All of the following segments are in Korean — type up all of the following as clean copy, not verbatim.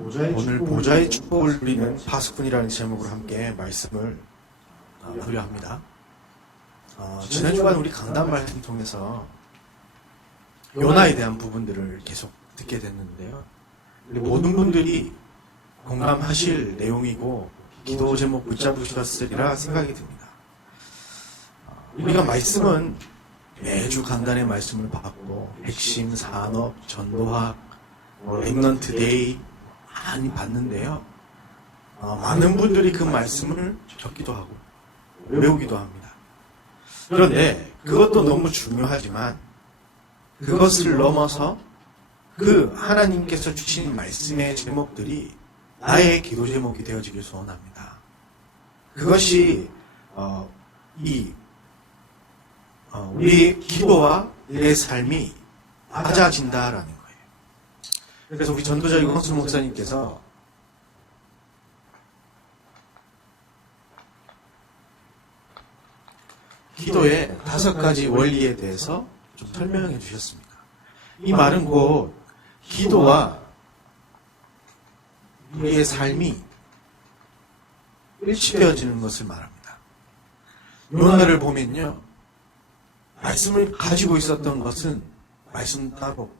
오늘 보좌의 축복을 누리는 파수꾼이라는 제목으로 함께 말씀을 드려 합니다. 지난 주간 우리 강단 말씀 통해서 요나에 대한 부분들을 계속 듣게 됐는데요. 모든 분들이 공감하실 내용이고 기도 제목 붙잡으셨으리라 생각이 듭니다. 우리가 말씀은 매주 강단의 말씀을 받고 핵심, 산업, 전도학, 랩넌트 데이 많이 봤는데요. 많은 분들이 그 말씀을 적기도 하고 외우기도 합니다. 그런데 그것도 너무 중요하지만 그것을 넘어서 그 하나님께서 주신 말씀의 제목들이 나의 기도 제목이 되어지길 소원합니다. 그것이 우리의 기도와 우리의 삶이 맞아진다라는 거예요. 그래서 우리 전도자 유광수 목사님께서 기도의 5가지 원리에 대해서 좀 설명해 주셨습니다. 이 말은 곧 기도와 우리의 삶이 일치되어지는 것을 말합니다. 요나를 보면요, 말씀을 가지고 있었던 것은 말씀 따로,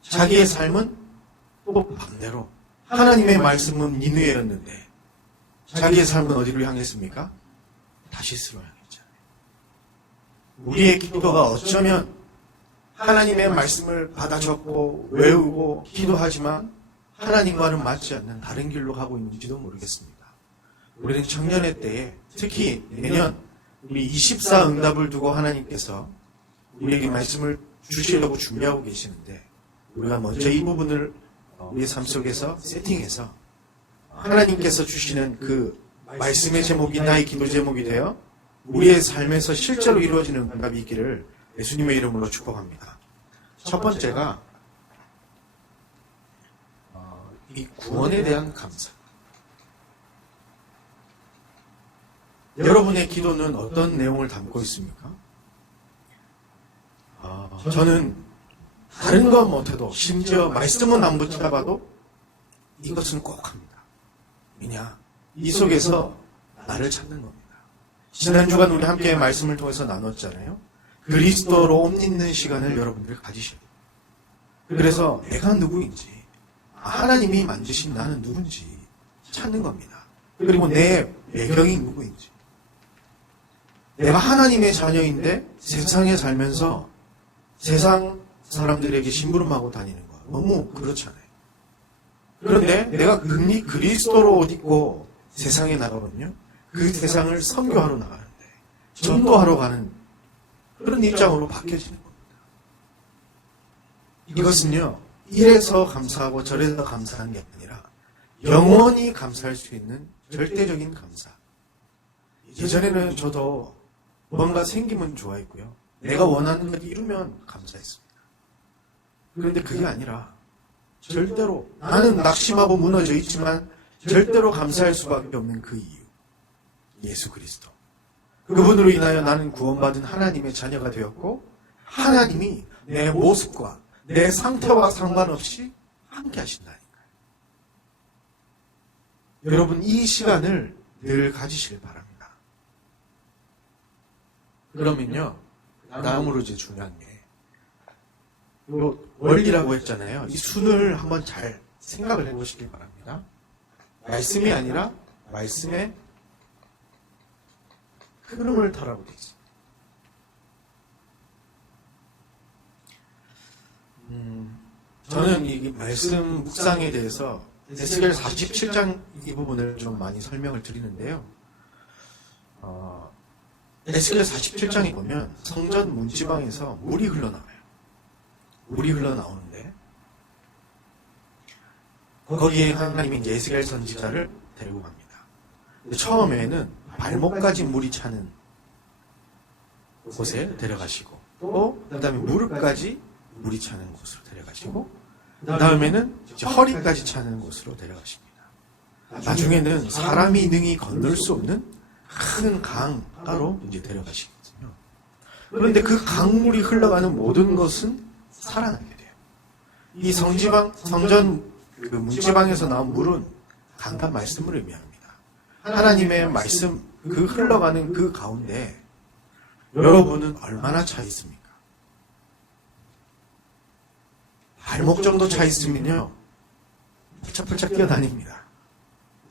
자기의 삶은 또 반대로 하나님의 말씀은 니느웨였는데 자기의 삶은 어디로 향했습니까? 다시스로 향했잖아요. 우리의 기도가 어쩌면 하나님의 말씀을 받아 적고 외우고 기도하지만 하나님과는 맞지 않는 다른 길로 가고 있는지도 모르겠습니다. 우리는 청년의 때에 특히 내년 우리 24 응답을 두고 하나님께서 우리에게 말씀을 주시려고 준비하고 계시는데 우리가 먼저 이 부분을 우리의 삶 속에서 세팅해서 하나님께서 주시는 그 말씀의 제목이 나의 기도 제목이 되어 우리의 삶에서 실제로 이루어지는 응답이 있기를 예수님의 이름으로 축복합니다. 첫 번째가 이 구원에 대한 감사. 여러분의 기도는 어떤 내용을 담고 있습니까? 저는 다른 건 못해도 심지어 말씀은 안 붙잡아도 이것은 꼭 합니다. 왜냐? 이 속에서 나를 찾는 겁니다. 지난 주간 우리 함께 말씀을 통해서 나눴잖아요. 그리스도로 옷 입는 시간을 여러분들이 가지셔야 돼요. 그래서 내가 누구인지, 하나님이 만드신 나는 누군지 찾는 겁니다. 그리고 내 배경이 누구인지. 내가 하나님의 자녀인데 세상에 살면서 세상 사람들에게 심부름하고 다니는 거 너무 그렇잖아요. 그런데 내가 그리스도로 옷 입고 세상에 나가거든요. 그 세상을 선교하러 나가는데 전도하러 가는 그런 입장으로 바뀌어지는 겁니다. 이것은요, 이래서 감사하고 저래서 감사하는 게 아니라 영원히 감사할 수 있는 절대적인 감사. 예전에는 저도 뭔가 생기면 좋아했고요. 내가 원하는 것 이루면 감사했습니다. 그런데 그게 아니라 절대로 나는 낙심하고 무너져 있지만 절대로 감사할 수밖에 없는 그 이유. 예수 그리스도. 그분으로 인하여 나는 구원받은 하나님의 자녀가 되었고 하나님이 내 모습과 내 상태와 상관없이 함께 하신다니까요. 여러분 이 시간을 늘 가지시길 바랍니다. 그러면요, 다음으로 이제 중요한 게 요 원리라고 했잖아요. 이 순을 한번 잘 생각을 해보시길 바랍니다. 말씀이 아니라 말씀의 흐름을 타라고 되어 있습니다. 저는 이 말씀 묵상에 대해서 에스겔 47장 이 부분을 좀 많이 설명을 드리는데요. 에스겔 47장에 보면 성전 문지방에서 물이 흘러나와요. 물이 흘러나오는데 거기에 하나님이 이제 에스겔 선지자를 데리고 갑니다. 근데 처음에는 발목까지 물이 차는 곳에 데려가시고 또 그다음에 무릎까지 물이 차는 곳으로 데려가시고 그다음에는 이제 허리까지 차는 곳으로 데려가십니다. 나중에는 사람이 능히 건널 수 없는 큰 강가로 이제 데려가시거든요. 그런데 그 강물이 흘러가는 모든 것은 살아나게 돼요. 이 성전 그 문지방에서 나온 물은 강단 말씀을 의미합니다. 하나님의 말씀, 그 흘러가는 그 가운데 여러분은 얼마나 차 있습니까? 발목 정도 차 있으면요, 펄쩍펄쩍 뛰어다닙니다.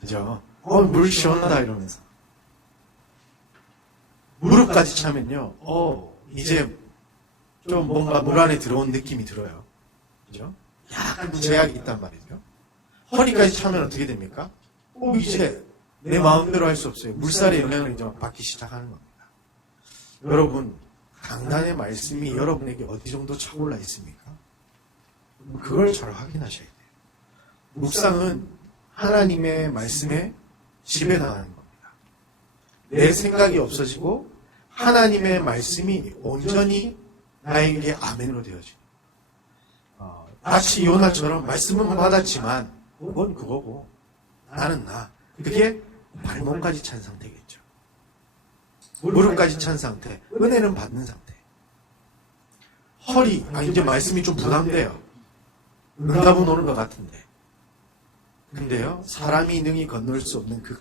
그죠? 물 시원하다 이러면서. 무릎까지 차면요, 이제 좀 뭔가 물 안에 들어온 느낌이 들어요. 그죠? 약간 제약이 있단 말이죠. 허리까지 차면 어떻게 됩니까? 이제 내 마음대로 할 수 없어요. 물살의 영향을 이제 받기 시작하는 겁니다. 여러분, 강단의 말씀이 여러분에게 어디 정도 차올라 있습니까? 그걸 잘 확인하셔야 돼요. 묵상은 하나님의 말씀에 지배당하는 겁니다. 내 생각이 없어지고 하나님의 말씀이 온전히 나에게 아멘으로 되어지고, 마치 요나처럼 말씀은 받았지만 그건 그거고 나는 나. 그게 발목까지 찬 상태겠죠. 무릎까지 찬 상태. 은혜는 받는 상태. 허리, 이제 말씀이 좀 부담돼요. 응답은 오는 것 같은데. 근데요, 사람이 능히 건널 수 없는 그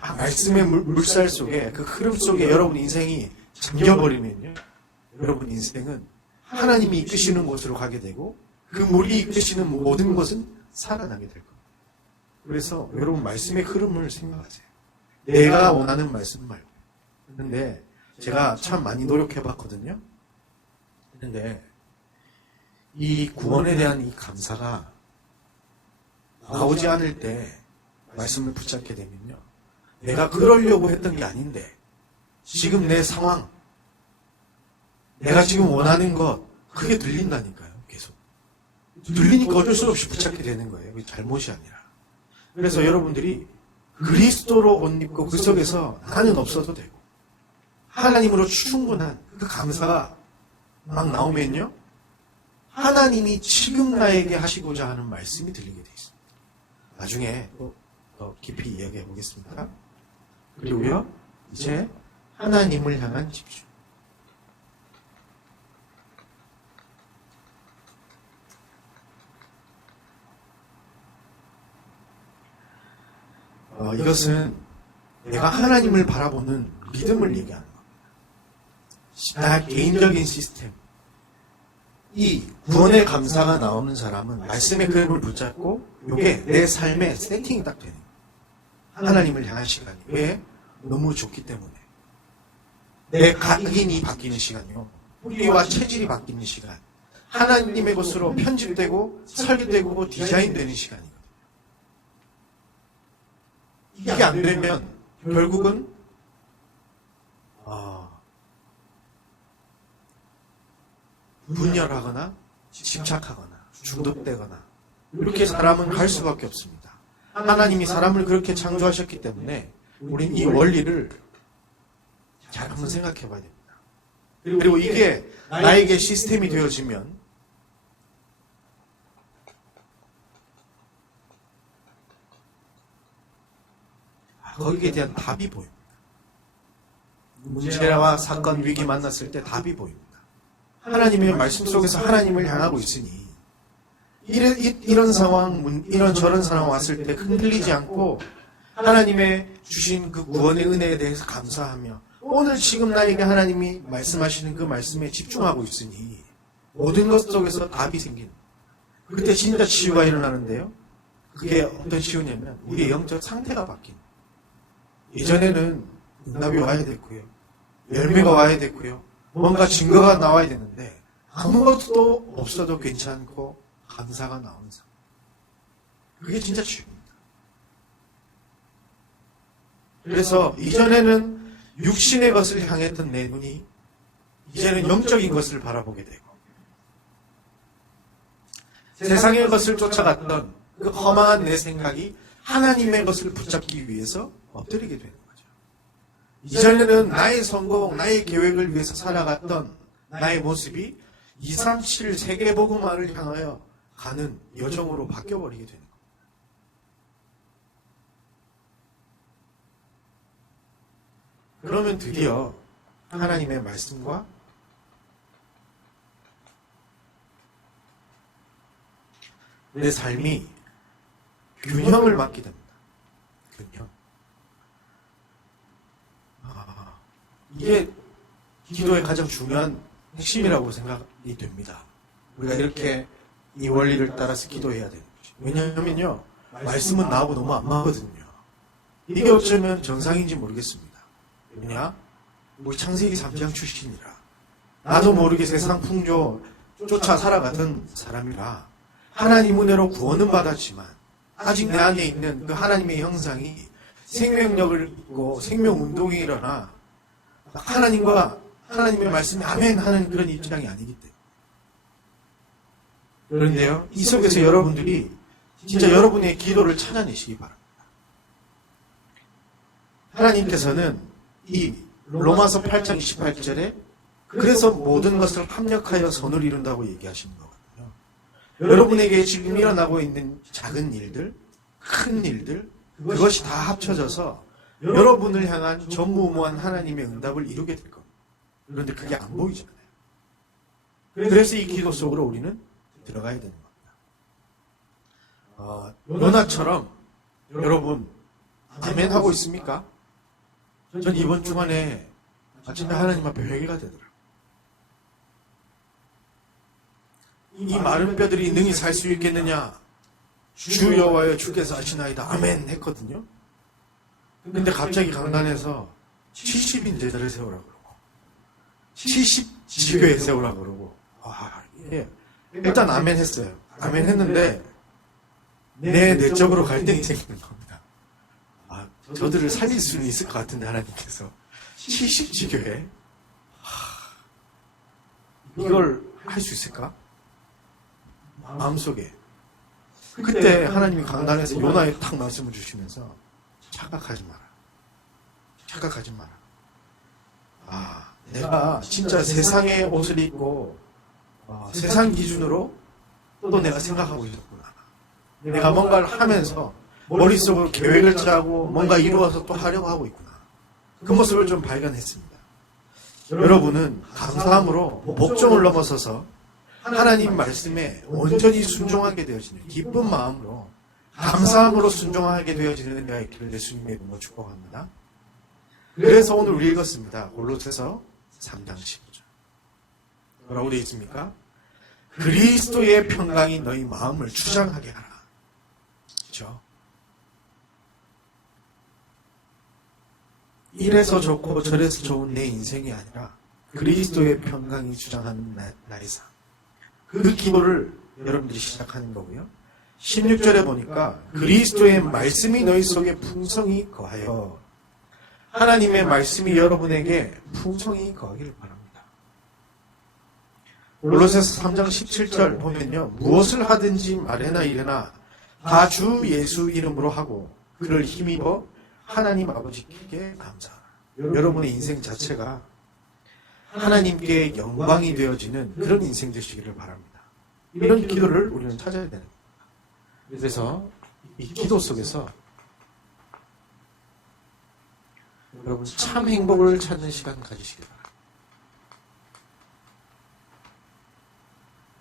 말씀의 물살 속에, 그 흐름 속에 여러분 인생이 잠겨버리면요, 여러분 인생은 하나님이 이끄시는 곳으로 가게 되고, 그 물이 이끄시는 모든 것은 살아나게 될 겁니다. 그래서 여러분 말씀의 흐름을 생각하세요. 내가 원하는 말씀 말고. 근데 제가 참 많이 노력해봤거든요. 근데 이 구원에 대한 이 감사가 나오지 않을 때 말씀을 붙잡게 되면요, 내가 그러려고 했던 게 아닌데 지금 내 상황, 내가 지금 원하는 것, 그게 들린다니까요. 계속 들리니까 어쩔 수 없이 붙잡게 되는 거예요. 그게 잘못이 아니라. 그래서 여러분들이 그리스도로 옷 입고 그 속에서 나는 없어도 되고 하나님으로 충분한 그 감사가 막 나오면요, 하나님이 지금 나에게 하시고자 하는 말씀이 들리게 돼 있습니다. 나중에 더 깊이 이야기해 보겠습니다. 그리고요, 이제 하나님을 향한 집중. 이것은 내가 하나님을 바라보는 믿음을 얘기하는 겁니다. 나 개인적인 시스템. 이 구원의 감사가 나오는 사람은 말씀의 그림을 붙잡고 이게 내 삶의 세팅이 딱 되는 거예요. 하나님을 향한 시간이. 왜? 너무 좋기 때문에. 내 각인이 바뀌는 시간이요. 뿌리와 체질이 바뀌는 시간. 하나님의 것으로 편집되고 설계되고 디자인되는 시간이거든요. 이게 안 되면 결국은 분열하거나 집착하거나 중독되거나 이렇게 사람은 갈 수밖에 없습니다. 하나님이 사람을 그렇게 창조하셨기 때문에 우린 이 원리를 잘 한번 생각해 봐야 됩니다. 그리고 이게 나에게 시스템이 되어지면 거기에 대한 답이 보입니다. 문제와 사건, 위기 만났을 때 답이 보입니다. 하나님의 말씀 속에서 하나님을 향하고 있으니 이런 상황, 이런 저런 상황 왔을 때 흔들리지 않고 하나님의 주신 그 구원의 은혜에 대해서 감사하며 오늘 지금 나에게 하나님이 말씀하시는 그 말씀에 집중하고 있으니 모든 것 속에서 답이 생기는, 그때 진짜 치유가 일어나는데요. 그게 어떤 치유냐면 우리의 영적 상태가 바뀌는. 예전에는 응답이 와야 됐고요, 열매가 와야 됐고요, 뭔가 증거가 나와야 되는데 아무것도 없어도 괜찮고 감사가 나오는 상황. 그게 진짜 치유입니다. 그래서 이전에는 육신의 것을 향했던 내 눈이 이제는 영적인 것을 바라보게 되고 세상의 것을 쫓아갔던 그 허망한 내 생각이 하나님의 것을 붙잡기 위해서 엎드리게 되는 거죠. 이전에는 나의 성공, 나의 계획을 위해서 살아갔던 나의 모습이 237 세계복음화를 향하여 가는 여정으로 바뀌어버리게 되는 겁니다. 그러면 드디어 하나님의 말씀과 내 삶이 균형을 맞게 됩니다. 균형. 이게 기도의 가장 중요한 핵심이라고 생각이 됩니다. 우리가 이렇게 이 원리를 따라서 기도해야 되는 거죠. 왜냐하면요, 말씀은 나하고 너무 안 맞거든요. 이게 어쩌면 정상인지 모르겠습니다. 왜냐? 우리 창세기 3장 출신이라 나도 모르게 세상 풍조 쫓아 살아가던 사람이라 하나님 은혜로 구원은 받았지만 아직 내 안에 있는 그 하나님의 형상이 생명력을 잇고 생명운동이 일어나 하나님과 하나님의 말씀에 아멘 하는 그런 입장이 아니기 때문에. 그런데요, 이 속에서 여러분들이 진짜 여러분의 기도를 찾아내시기 바랍니다. 하나님께서는 이 로마서 8장 28절에 그래서 모든 것을 합력하여 선을 이룬다고 얘기하시는 거거든요. 여러분에게 지금 일어나고 있는 작은 일들, 큰 일들, 그것이 다 합쳐져서 여러분을 향한 전무후무한 하나님의 응답을 이루게 될 겁니다. 그런데 그게 안 보이잖아요. 그래서 이 기도 속으로 우리는 들어가야 되는 겁니다. 요나처럼 여러분 아멘 하고 있습니까? 전 이번 주간에 아침에 하나님 앞에 회개가 되더라고요. 이 마른 뼈들이 능히 살 수 있겠느냐? 주 여호와여 주께서 하시나이다. 아멘 했거든요. 근데 갑자기 강단에서 70인제자를 세우라고 그러고 70지교에 세우라고 그러고 일단 아멘 했어요. 아멘 했는데 내 내적으로 갈등이 생기는 겁니다. 저들을 살릴 수는 있을 것 같은데 하나님께서 70지교에 이걸 할 수 있을까? 마음속에 그때 하나님이 강단에서 요나에 탁 말씀을 주시면서 착각하지 마라. 착각하지 마라. 내가 진짜 세상의 옷을 입고 세상 기준으로 또 내가 생각하고 있었구나. 내가 뭔가를 하면서 머릿속으로 계획을 짜고 뭔가 이루어서 또 하려고 하고 있구나. 그 모습을 좀 발견했습니다. 여러분은 감사함으로 복종을 넘어서서 하나님 말씀에 온전히 순종하게 되어지는 기쁜 마음으로 감사함으로 순종하게 되어지는 은혜가 있기를 예수님의 이름으로 축복합니다. 그래서 오늘 우리 읽었습니다. 골로새서 3장 15절. 뭐라고 되어 있습니까? 그리스도의 평강이 너희 마음을 주장하게 하라. 그렇죠? 이래서 좋고 저래서 좋은 내 인생이 아니라 그리스도의 평강이 주장하는 나의 삶. 그 기도를 여러분들이 시작하는 거고요. 16절에 보니까 그리스도의 말씀이 너희 속에 풍성히 거하여 하나님의 말씀이 여러분에게 풍성히 거하기를 바랍니다. 골로새서 3장 17절 보면요. 무엇을 하든지 말해나 이래나 다 주 예수 이름으로 하고 그를 힘입어 하나님 아버지께 감사하라. 여러분의 인생 자체가 하나님께 영광이 되어지는 그런 인생 되시기를 바랍니다. 이런 기도를 우리는 찾아야 되는 겁니다. 그래서 이 기도 속에서 여러분 참 행복을 찾는 시간 가지시길 바랍니다.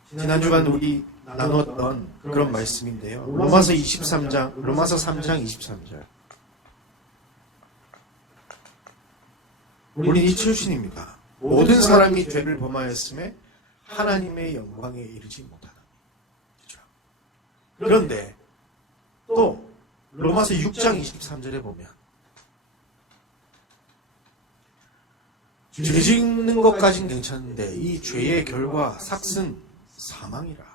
지난 주간 우리 나눴던 그런 말씀인데요. 로마서 3장 23절. 우리는 이 출신입니다. 모든 사람이 죄를 범하였음에 하나님의 영광에 이르지 못하다. 그렇죠? 그런데 또 로마서 6장 23절에 보면 죄 짓는 것까진 괜찮은데 이 죄의 결과 삭은 사망이라.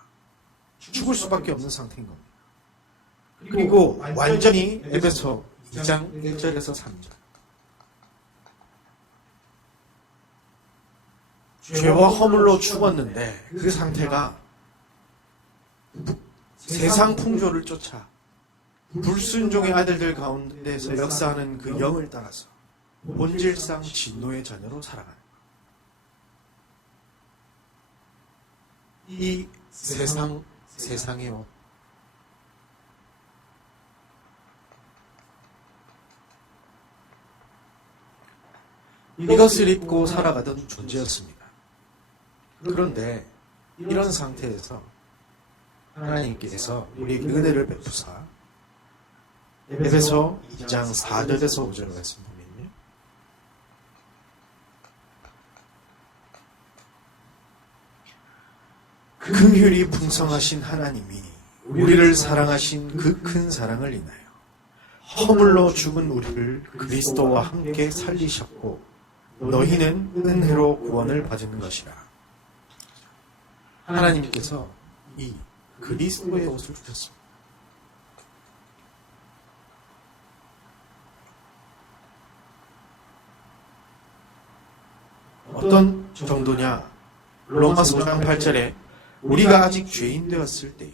죽을 수밖에 없는 상태인 겁니다. 그리고 완전히 에베소 2장 1절에서 3절. 죄와 허물로 죽었는데 그 상태가 세상 풍조를 쫓아 불순종의 아들들 가운데서 역사하는 그 영을 따라서 본질상 진노의 자녀로 살아가는 거예요. 이 세상의 옷. 이것을 입고 살아가던 존재였습니다. 그런데 이런 상태에서 하나님께서 우리에게 은혜를 베푸사 에베소 2장 4절에서 5절 말씀 보면요. 긍휼이 풍성하신 하나님이 우리를 사랑하신 그 큰 사랑을 인하여 허물로 죽은 우리를 그리스도와 함께 살리셨고 너희는 은혜로 구원을 받은 것이라. 하나님께서 이 그리스도의 옷을 주셨습니다. 어떤 정도냐? 로마서 5장 8절에 우리가 아직 죄인 되었을 때에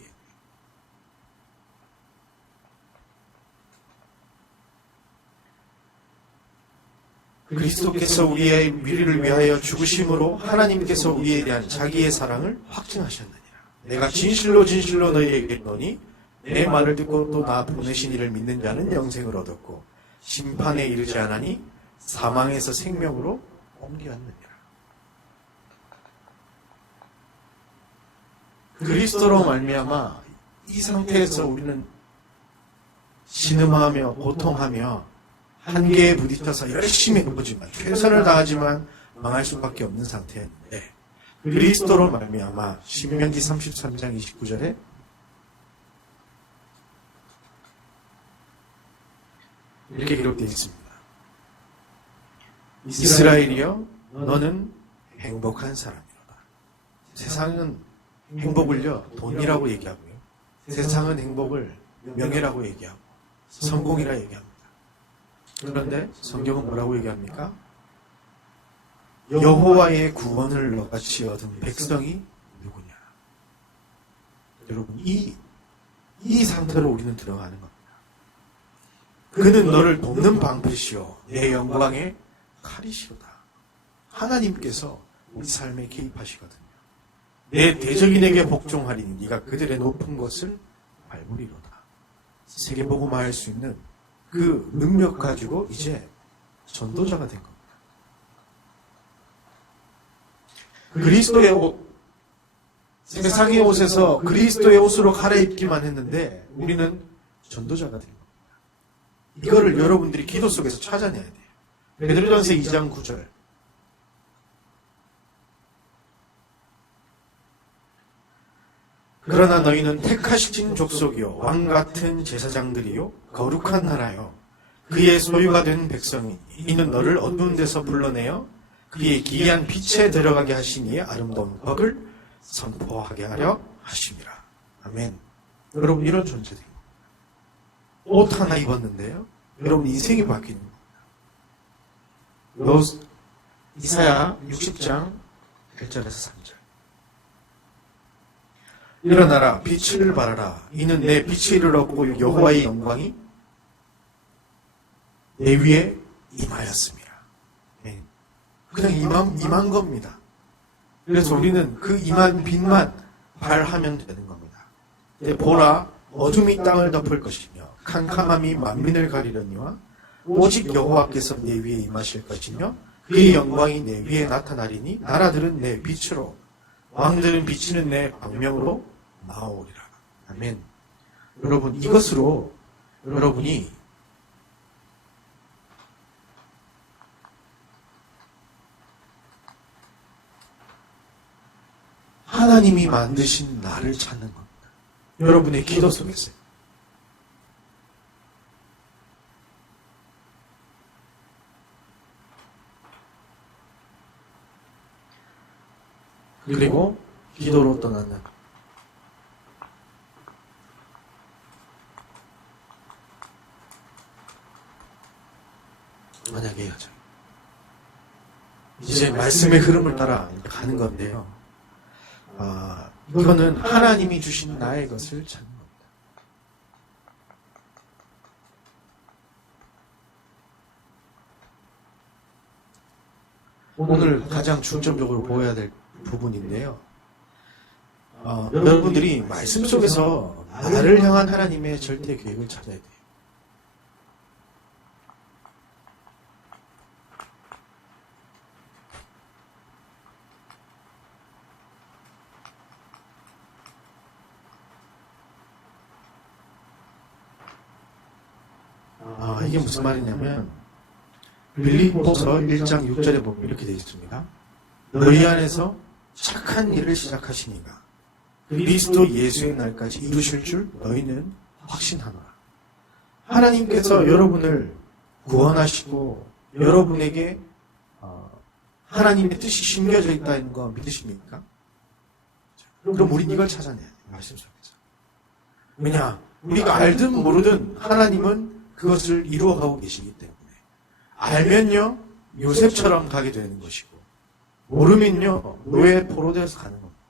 그리스도께서 우리의 미래를 위하여 죽으심으로 하나님께서 우리에 대한 자기의 사랑을 확증하셨느니라. 내가 진실로 진실로 너희에게 이르노니 내 말을 듣고 또 나 보내신 이를 믿는 자는 영생을 얻었고 심판에 이르지 않으니 사망에서 생명으로 옮겨왔느니라. 그리스도로 말미암아 이 상태에서 우리는 신음하며 고통하며 한계에 부딪혀서 열심히 해보지만 최선을 다하지만 망할 수밖에 없는 상태였는데 그리스도로 말미암아 신명기 33장 29절에 이렇게 기록되어 있습니다. 이스라엘이여 너는 행복한 사람이로다. 세상은 행복을요 돈이라고 얘기하고요. 세상은 행복을 명예라고 얘기하고 성공이라 얘기합니다. 그런데 성경은 뭐라고 얘기합니까? 여호와의 구원을 너같이 얻은 백성이 누구냐? 여러분 이 상태로 우리는 들어가는 겁니다. 그는 너를 돕는 방패시오 내 영광의 칼이시로다. 하나님께서 우리 삶에 개입하시거든요. 내 대적인에게 복종하리니 네가 그들의 높은 것을 밟으리로다. 세계복음화할 수 있는 그 능력 가지고 이제 전도자가 된 겁니다. 그리스도의 옷, 세상의 옷에서 그리스도의 옷으로 갈아입기만 했는데 우리는 전도자가 된 겁니다. 이거를 여러분들이 기도 속에서 찾아내야 돼요. 베드로전서 2장 9절. 그러나 너희는 택하신 족속이요 왕같은 제사장들이요 거룩한 나라요 그의 소유가 된 백성이니 이는 너를 어두운 데서 불러내어 그의 기이한 빛에 들어가게 하신 이의 아름다운 법을 선포하게 하려 하심이라. 아멘. 여러분 이런 존재들입니다. 옷 하나 입었는데요 여러분 인생이 바뀌는 겁니다. 이사야 60장 1절에서 3절. 일어나라 빛을 발하라 이는 내 빛이 이르렀고 여호와의 영광이 내 위에 임하였습니다. 그냥 임한 겁니다. 그래서 우리는 그 임한 빛만 발하면 되는 겁니다. 보라 어둠이 땅을 덮을 것이며 캄캄함이 만민을 가리려니와 오직 여호와께서 내 위에 임하실 것이며 그의 영광이 내 위에 나타나리니 나라들은 내 빛으로 왕들은 비치는 내 광명으로 나오리라. 아멘. 여러분 이것으로 여러분이 하나님이 만드신 나를 찾는 겁니다. 여러분의 기도 속에서. 그리고 기도로 떠나는 만약에 해야죠. 이제 말씀의 흐름을 따라 가는 건데요. 이거는 하나님이 주신 나의 것을 찾는 겁니다. 오늘 가장 중점적으로 보여야 될 부분인데요. 여러분들이 말씀 속에서 나를 향한 하나님의 절대 계획을 찾아야 돼요. 이게 무슨 말이냐면 빌립보서 1장 6절에 보면 이렇게 되어 있습니다. 너희 안에서 착한 일을 시작하시니가 그리스도 예수의 날까지 이루실 줄 너희는 확신하노라. 하나님께서 여러분을 구원하시고 여러분에게 하나님의 뜻이 심겨져 있다는 거 믿으십니까? 그럼 우린 이걸 찾아내야 돼요. 말씀 속에서. 왜냐? 우리가 알든 모르든 하나님은 그것을 이루어가고 계시기 때문에. 알면요, 요셉처럼 가게 되는 것이고, 모르면요, 노예 포로되어서 가는 겁니다.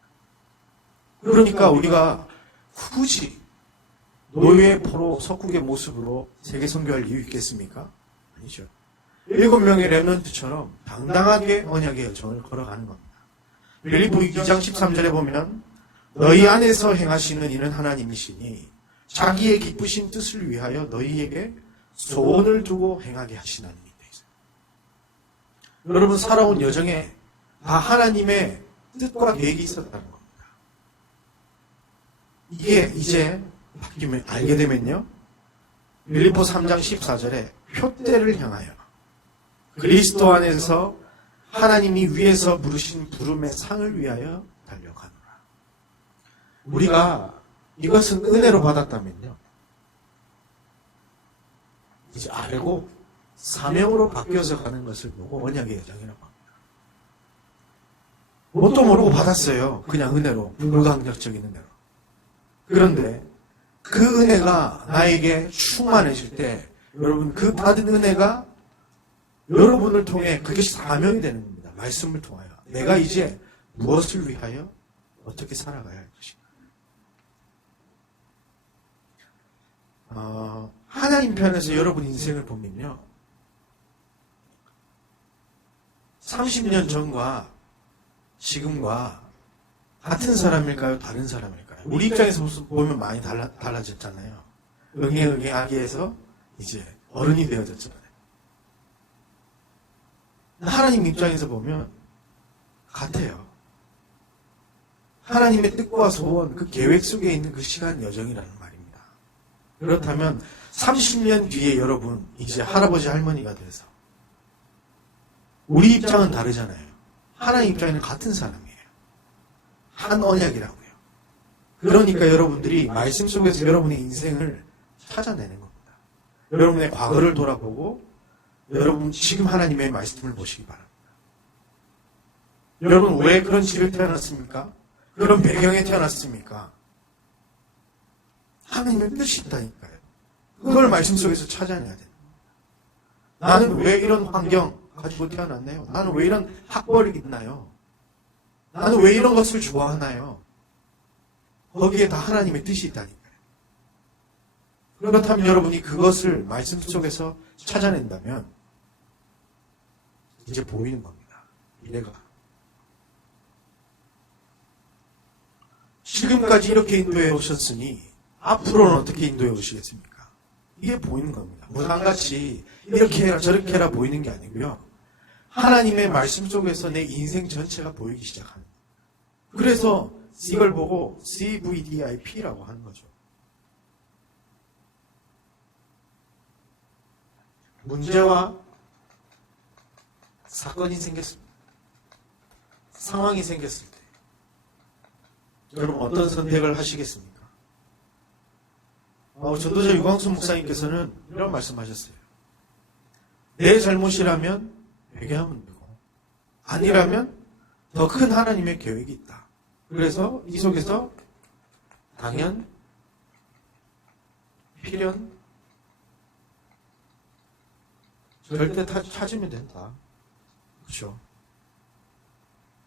그러니까 우리가 굳이 노예 포로 석국의 모습으로 세계 선교할 이유 있겠습니까? 아니죠. 7명의 렘넌트처럼 당당하게 언약의 여정을 걸어가는 겁니다. 빌립보 2장 13절에 보면 너희 안에서 행하시는 이는 하나님이시니 자기의 기쁘신 뜻을 위하여 너희에게 소원을 두고 행하게 하시나니. 여러분 살아온 여정에 다 하나님의 뜻과 계획이 있었다는 겁니다. 이게 이제 바뀌면 알게 되면요. 빌립보 3장 14절에 표대를 향하여 그리스도 안에서 하나님이 위에서 부르신 부름의 상을 위하여 달려가노라. 우리가 이것은 은혜로 받았다면요. 이제 알고 사명으로 바뀌어서 가는 것을 보고 언약의 여정이라고 합니다. 뭣도 모르고 받았어요. 그냥 은혜로. 불가항력적인 은혜로. 그런데 그 은혜가 나에게 충만해질 때 여러분 그 받은 은혜가 여러분을 통해 그것이 사명이 되는 겁니다. 말씀을 통하여. 내가 이제 무엇을 위하여 어떻게 살아가야 할 것인가. 하나님 편에서 여러분 인생을 보면요. 30년 전과 지금과 같은 사람일까요? 다른 사람일까요? 우리 입장에서 보면 많이 달라졌잖아요. 응애 아기에서 이제 어른이 되어졌잖아요. 하나님 입장에서 보면 같아요. 하나님의 뜻과 소원, 그 계획 속에 있는 그 시간 여정이라는 말입니다. 그렇다면 30년 뒤에 여러분 이제 할아버지 할머니가 돼서 우리 입장은 다르잖아요. 하나님 입장에는 같은 사람이에요. 한 언약이라고요. 그러니까 여러분들이 말씀 속에서 여러분의 인생을 찾아내는 겁니다. 여러분의 과거를 돌아보고 여러분 지금 하나님의 말씀을 보시기 바랍니다. 여러분 왜 그런 집에 태어났습니까? 그런 배경에 태어났습니까? 하나님의 뜻이 있다니까요. 그걸 말씀 속에서 찾아내야 됩니다. 나는 왜 이런 환경 가지고 태어났나요? 나는 왜 이런 학벌이 있나요? 나는 왜 이런 것을 좋아하나요? 거기에 다 하나님의 뜻이 있다니까요. 그렇다면 여러분이 그것을 말씀 속에서 찾아낸다면 이제 보이는 겁니다. 미래가. 지금까지 이렇게 인도해 오셨으니 앞으로는 어떻게 인도해 오시겠습니까? 이게 보이는 겁니다. 무당같이 이렇게 해라 저렇게 해라 보이는 게 아니고요. 하나님의 말씀 속에서 내 인생 전체가 보이기 시작합니다. 그래서 이걸 보고 CVDIP라고 하는 거죠. 문제와 사건이 생겼습니다. 상황이 생겼을 때 여러분 어떤 선택을 하시겠습니까? 전도자 유광수 목사님께서는 이런 말씀하셨어요. 내 잘못이라면 회개하면 되고 아니라면 더 큰 하나님의 계획이 있다. 그래서 이 속에서 당연, 필연, 절대 찾으면 된다. 그렇죠?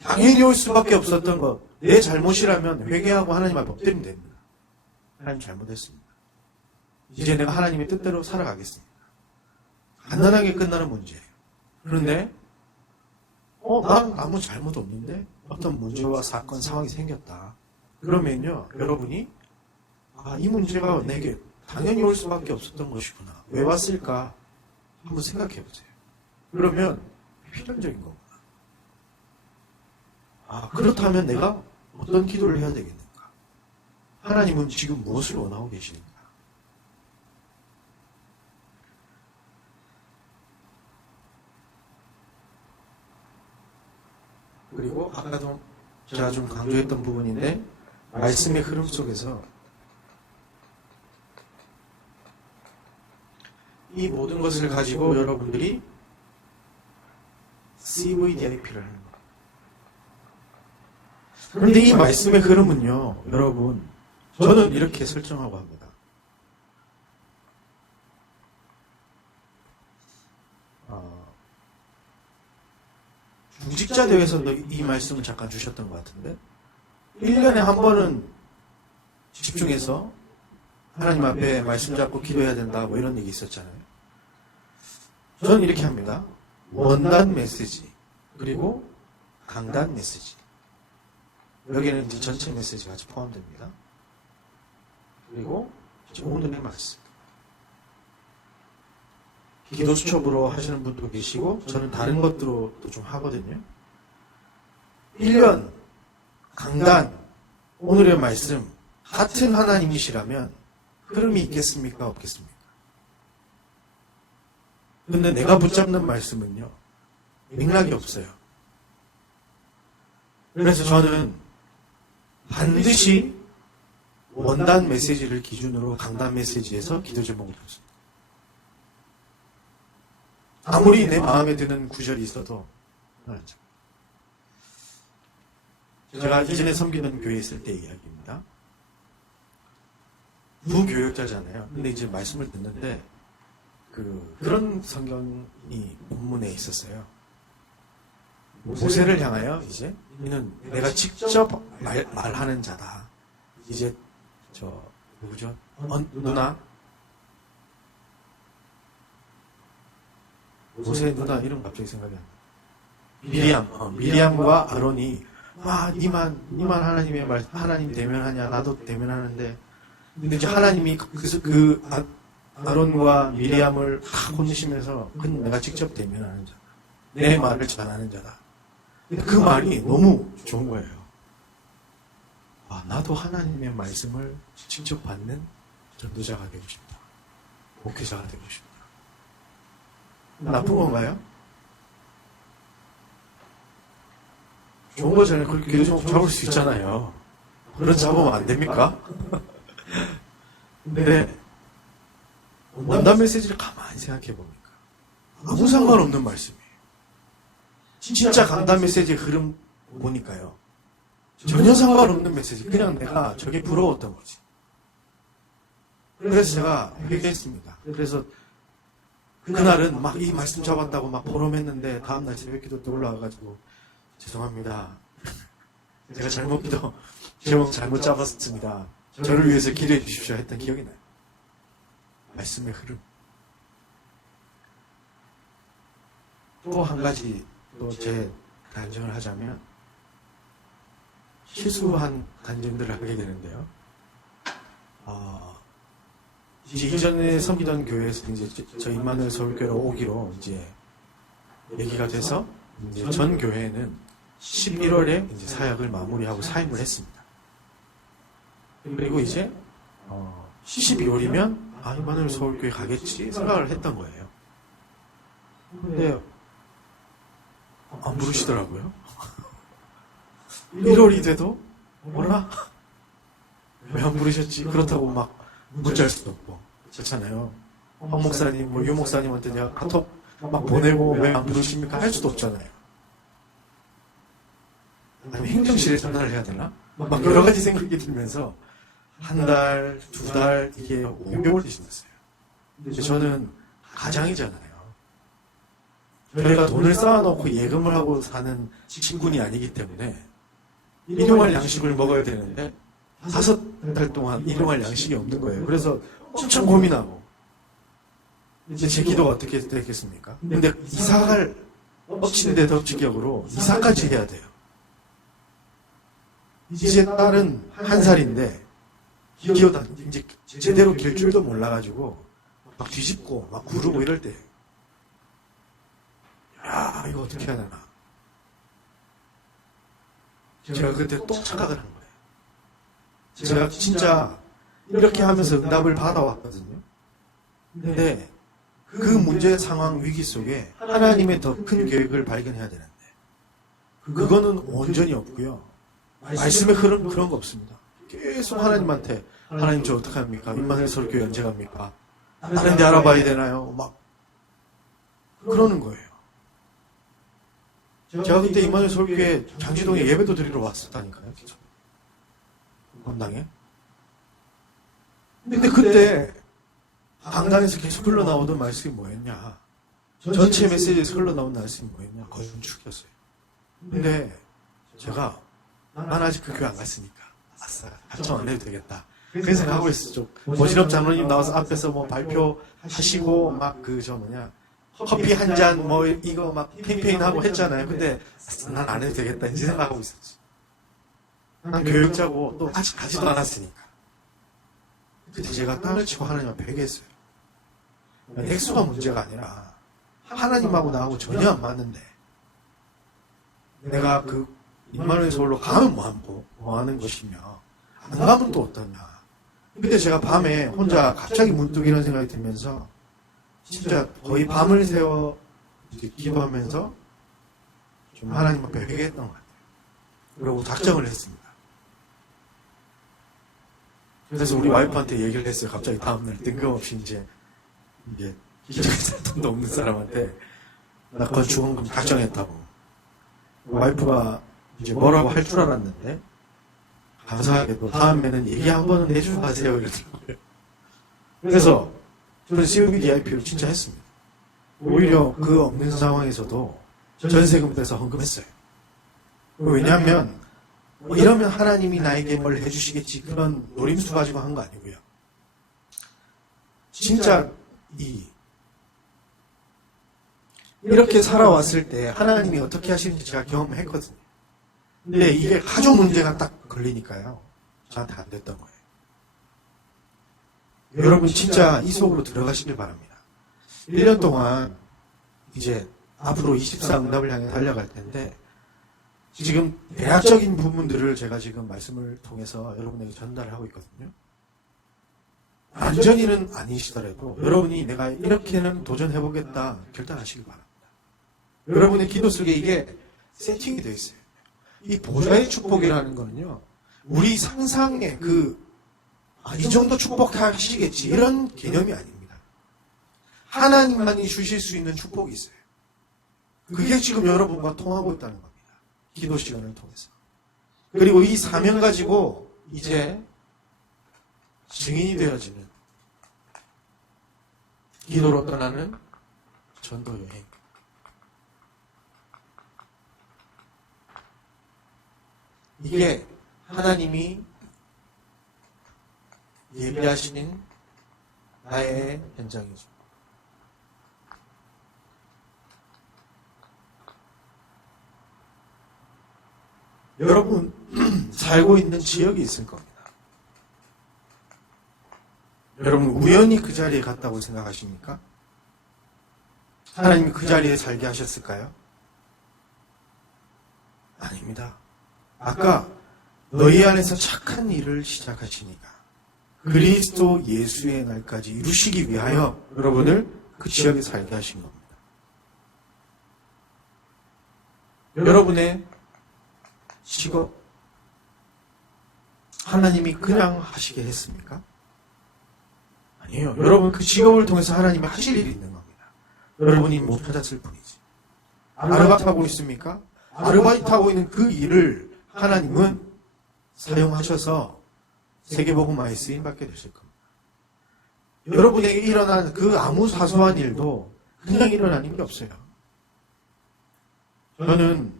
당연히 올 수밖에 없었던 것, 내 잘못이라면 회개하고 하나님 앞에 엎드리면 됩니다. 하나님 잘못했습니다. 이제 내가 하나님의 뜻대로 살아가겠습니다. 간단하게 끝나는 문제예요. 그런데 난 아무 잘못 없는데 어떤 문제와 사건, 상황이 생겼다. 그러면요, 여러분이 이 문제가 내게 당연히 올 수밖에 없었던 것이구나. 왜 왔을까? 한번 생각해 보세요. 그러면 필연적인 겁니다. 그렇다면 내가 어떤 기도를 해야 되겠는가? 하나님은 지금 무엇을 원하고 계시는가? 그리고 아까도 제가 좀 강조했던 부분인데 말씀의 흐름 속에서 이 모든 것을 가지고 여러분들이 CVDIP를 하는 거예요. 그런데 이 말씀의 흐름은요, 여러분, 저는 이렇게 설정하고 합니다. 중직자 대회에서도 이 말씀을 잠깐 주셨던 것 같은데 1년에 한 번은 집중해서 하나님 앞에 말씀 잡고 기도해야 된다 뭐 이런 얘기 있었잖아요. 저는 이렇게 합니다. 원단 메시지 그리고 강단 메시지 여기는 이제 전체 메시지가 같이 포함됩니다. 그리고 오늘의 말씀 기도 수첩으로 하시는 분도 계시고 저는 다른 것들도 좀 하거든요. 1년 강단 오늘의 말씀 같은 하나님이시라면 흐름이 있겠습니까? 없겠습니까? 근데 내가 붙잡는 말씀은요 맥락이 없어요. 그래서 저는 반드시 원단 메시지를 기준으로 강단 메시지에서 기도 제목을 줬습니다. 아무리 내 마음에 드는 구절이 있어도 제가 이전에 섬기는 교회에 있을 때 이야기입니다. 부교역자잖아요. 근데 이제 말씀을 듣는데 그런 성경이 본문에 있었어요. 모세를 향하여 이제 이는 내가 직접 말하는 자다. 이제 누구죠? 누나? 모세의 누나 이름 갑자기 생각이 안 나. 미리암과 아론이 니만 하나님의 말 하나님 대면하냐 나도 대면하는데 근데 이제 하나님이 그래서 아론과 미리암을 혼내시면서 그는 내가 직접 대면하는 자다. 내 말을 전하는 자다. 그 말이 너무 좋은 거예요. 나도 하나님의 말씀을 직접 받는 전도자가 되고 싶다. 목회자가 되고 싶다. 나쁜 건가요? 좋은 거잖아요. 그렇게 기도 제목 잡을 수 있잖아요. 그런 잡으면 안 됩니까? 근데 원단 메시지를 가만히 생각해 보니까 아무 상관없는 말씀이에요. 진짜 강단 메시지의 흐름 보니까요. 전혀 상관없는 메시지. 그냥 내가 저게 부러웠던 거지. 그래서 제가 회개했습니다. 그래서 그날은 막 이 말씀 잡았다고 막 보름했는데 다음날 새벽 기도 때 올라와가지고 죄송합니다. 제가 제목 잘못 잡았습니다. 저를 위해서 기도해 주십시오 했던 기억이 나요. 말씀의 흐름. 또 한 가지 또 제 간증을 하자면 실수한 간증들을 하게 되는데요. 이제 이전에 섬기던 교회에서 이제 저 임마누엘 서울교회로 오기로 이제 얘기가 돼서 이제 전 교회는 11월에 이제 사역을 마무리하고 사임을 했습니다. 그리고 이제 12월이면 임마누엘 서울교회 가겠지 생각을 했던 거예요. 근데 안 부르시더라고요. 1월이 돼도 몰라? 왜 안 부르셨지? 그렇다고 막 문자할 수도 없고 그렇잖아요. 황 목사님, 유 목사님한테 내가 카톡 막 보내고 왜 안 부르십니까? 할 수도 없잖아요. 아니면 행정실에 전화를 해야 되나? 막 여러 가지 생각이 들면서 한 달, 두 달, 이게 5개월이 지났어요. 근데 저는 가장이잖아요. 저희가 돈을 쌓아놓고 예금을 하고 사는 친군이 아니기 때문에 일용할 양식을 먹어야 되는데 5달 동안 일용할 양식이 없는 거예요. 그래서 엄청 고민하고 이제 제 기도가 어떻게 됐겠습니까? 근데 이사갈 엎친데 덮치격으로 이사까지 해야 돼요. 이제 딸은 1살인데 기어다 이제 제대로 길 줄도 몰라가지고 막 뒤집고 막 구르고 이럴 때 이거 어떻게 해야 되나? 제가 그때 또 착각을 한 거예요. 제가 진짜 이렇게 하면서 응답을 받아왔거든요. 근데 그 문제 상황 위기 속에 하나님의 더 큰 계획을 발견해야 되는데 그거는 온전히 없고요. 말씀의 흐름 그런 거 없습니다. 계속 하나님한테 하나님 저 어떡합니까? 임마누엘 설교회 언제 갑니까? 다른 데 알아봐야 되나요? 막 그러는 거예요. 제가 그때 임마누엘 설교회 장지동에 예배도 드리러 왔었다니까요. 건당에. 근데 그때 강당에서 계속 흘러나오던 말씀이 뭐였냐? 전체 메시지에서 흘러나온 말씀이 뭐였냐? 건축이었어요. 근데 제가 난 아직 그 교회 안 갔으니까 아싸 걱정 안 해도 되겠다. 그 생각하고 있었죠. 모신업 장로님 나와서 앞에서 뭐 발표하시고 막 커피 한 잔 뭐 이거 막 캠페인하고 했잖아요. 근데 난 안 해도 되겠다 이제 생각하고 있었지. 난 교육자고 또 아직 가지도 않았으니까. 그때 제가 땅을 치고 하나님 앞에 회개했어요. 액수가 문제가 아니라 하나님하고 나하고 전혀 안 맞는데 내가 그 임마누엘 서울로 가면 뭐 하는 것이며 안 가면 또 어떠냐. 그때 제가 밤에 혼자 갑자기 문득 이런 생각이 들면서 진짜 거의 밤을 새워 기도하면서 좀 하나님 앞에 회개했던 것 같아요. 그리고 작정을 했습니다. 그래서 우리 와이프한테 얘기를 했어요. 갑자기 다음날 뜬금없이 이제 기적의 사건도 없는 사람한테 나 건축원금 작정했다고. 와이프가 이제 뭐라고 할 줄 알았는데 감사하게도 다음에는 얘기 한 번은 해주고 가세요 이러더라고요. 그래서 저는 COBDIP를 진짜 했습니다. 오히려 그 없는 상황에서도 전세금 떼서 헌금했어요. 왜냐하면 이러면 하나님이 나에게 뭘 해주시겠지 그런 노림수 가지고 한 거 아니고요. 진짜 이렇게 살아왔을 때 하나님이 어떻게 하시는지 제가 경험했거든요. 근데 이게 가족 문제가 딱 걸리니까요. 저한테 안 됐던 거예요. 여러분 진짜 이 속으로 들어가시길 바랍니다. 1년 동안 이제 앞으로 24 응답을 향해 달려갈 텐데 지금 대략적인 부분들을 제가 지금 말씀을 통해서 여러분에게 전달하고 있거든요. 완전히는 아니시더라도 여러분이 내가 이렇게는 도전해보겠다 결단하시기 바랍니다. 여러분의 기도 속에 이게 세팅이 되어 있어요. 이 보좌의 축복이라는 거는요. 우리 상상의 이 정도 축복하시겠지 이런 개념이 아닙니다. 하나님만이 주실 수 있는 축복이 있어요. 그게 지금 여러분과 통하고 있다는 겁니다. 기도 시간을 통해서. 그리고 이 사명 가지고 이제 증인이 되어지는 기도로 떠나는 전도 여행. 이게 하나님이 예비하시는 나의 현장이죠. 여러분 살고 있는 지역이 있을 겁니다. 여러분 우연히 그 자리에 갔다고 생각하십니까? 하나님이 그 자리에 살게 하셨을까요? 아닙니다. 아까 너희 안에서 착한 일을 시작하시니까 그리스도 예수의 날까지 이루시기 위하여 여러분을 그 지역에 살게 하신 겁니다. 여러분의 직업 하나님이 그냥 하시게 했습니까? 아니에요. 여러분 그 직업을 통해서 하나님이 하실 일이 있는 겁니다. 여러분이 못 찾았을 뿐이지. 아르바이트 하고 있습니까? 아르바이트 하고 있는 그 일을 하나님은 사용하셔서 세계복음화에 쓰임받게 되실 겁니다. 여러분에게 일어난 그 아무 사소한 일도 그냥 일어나는 게 없어요. 저는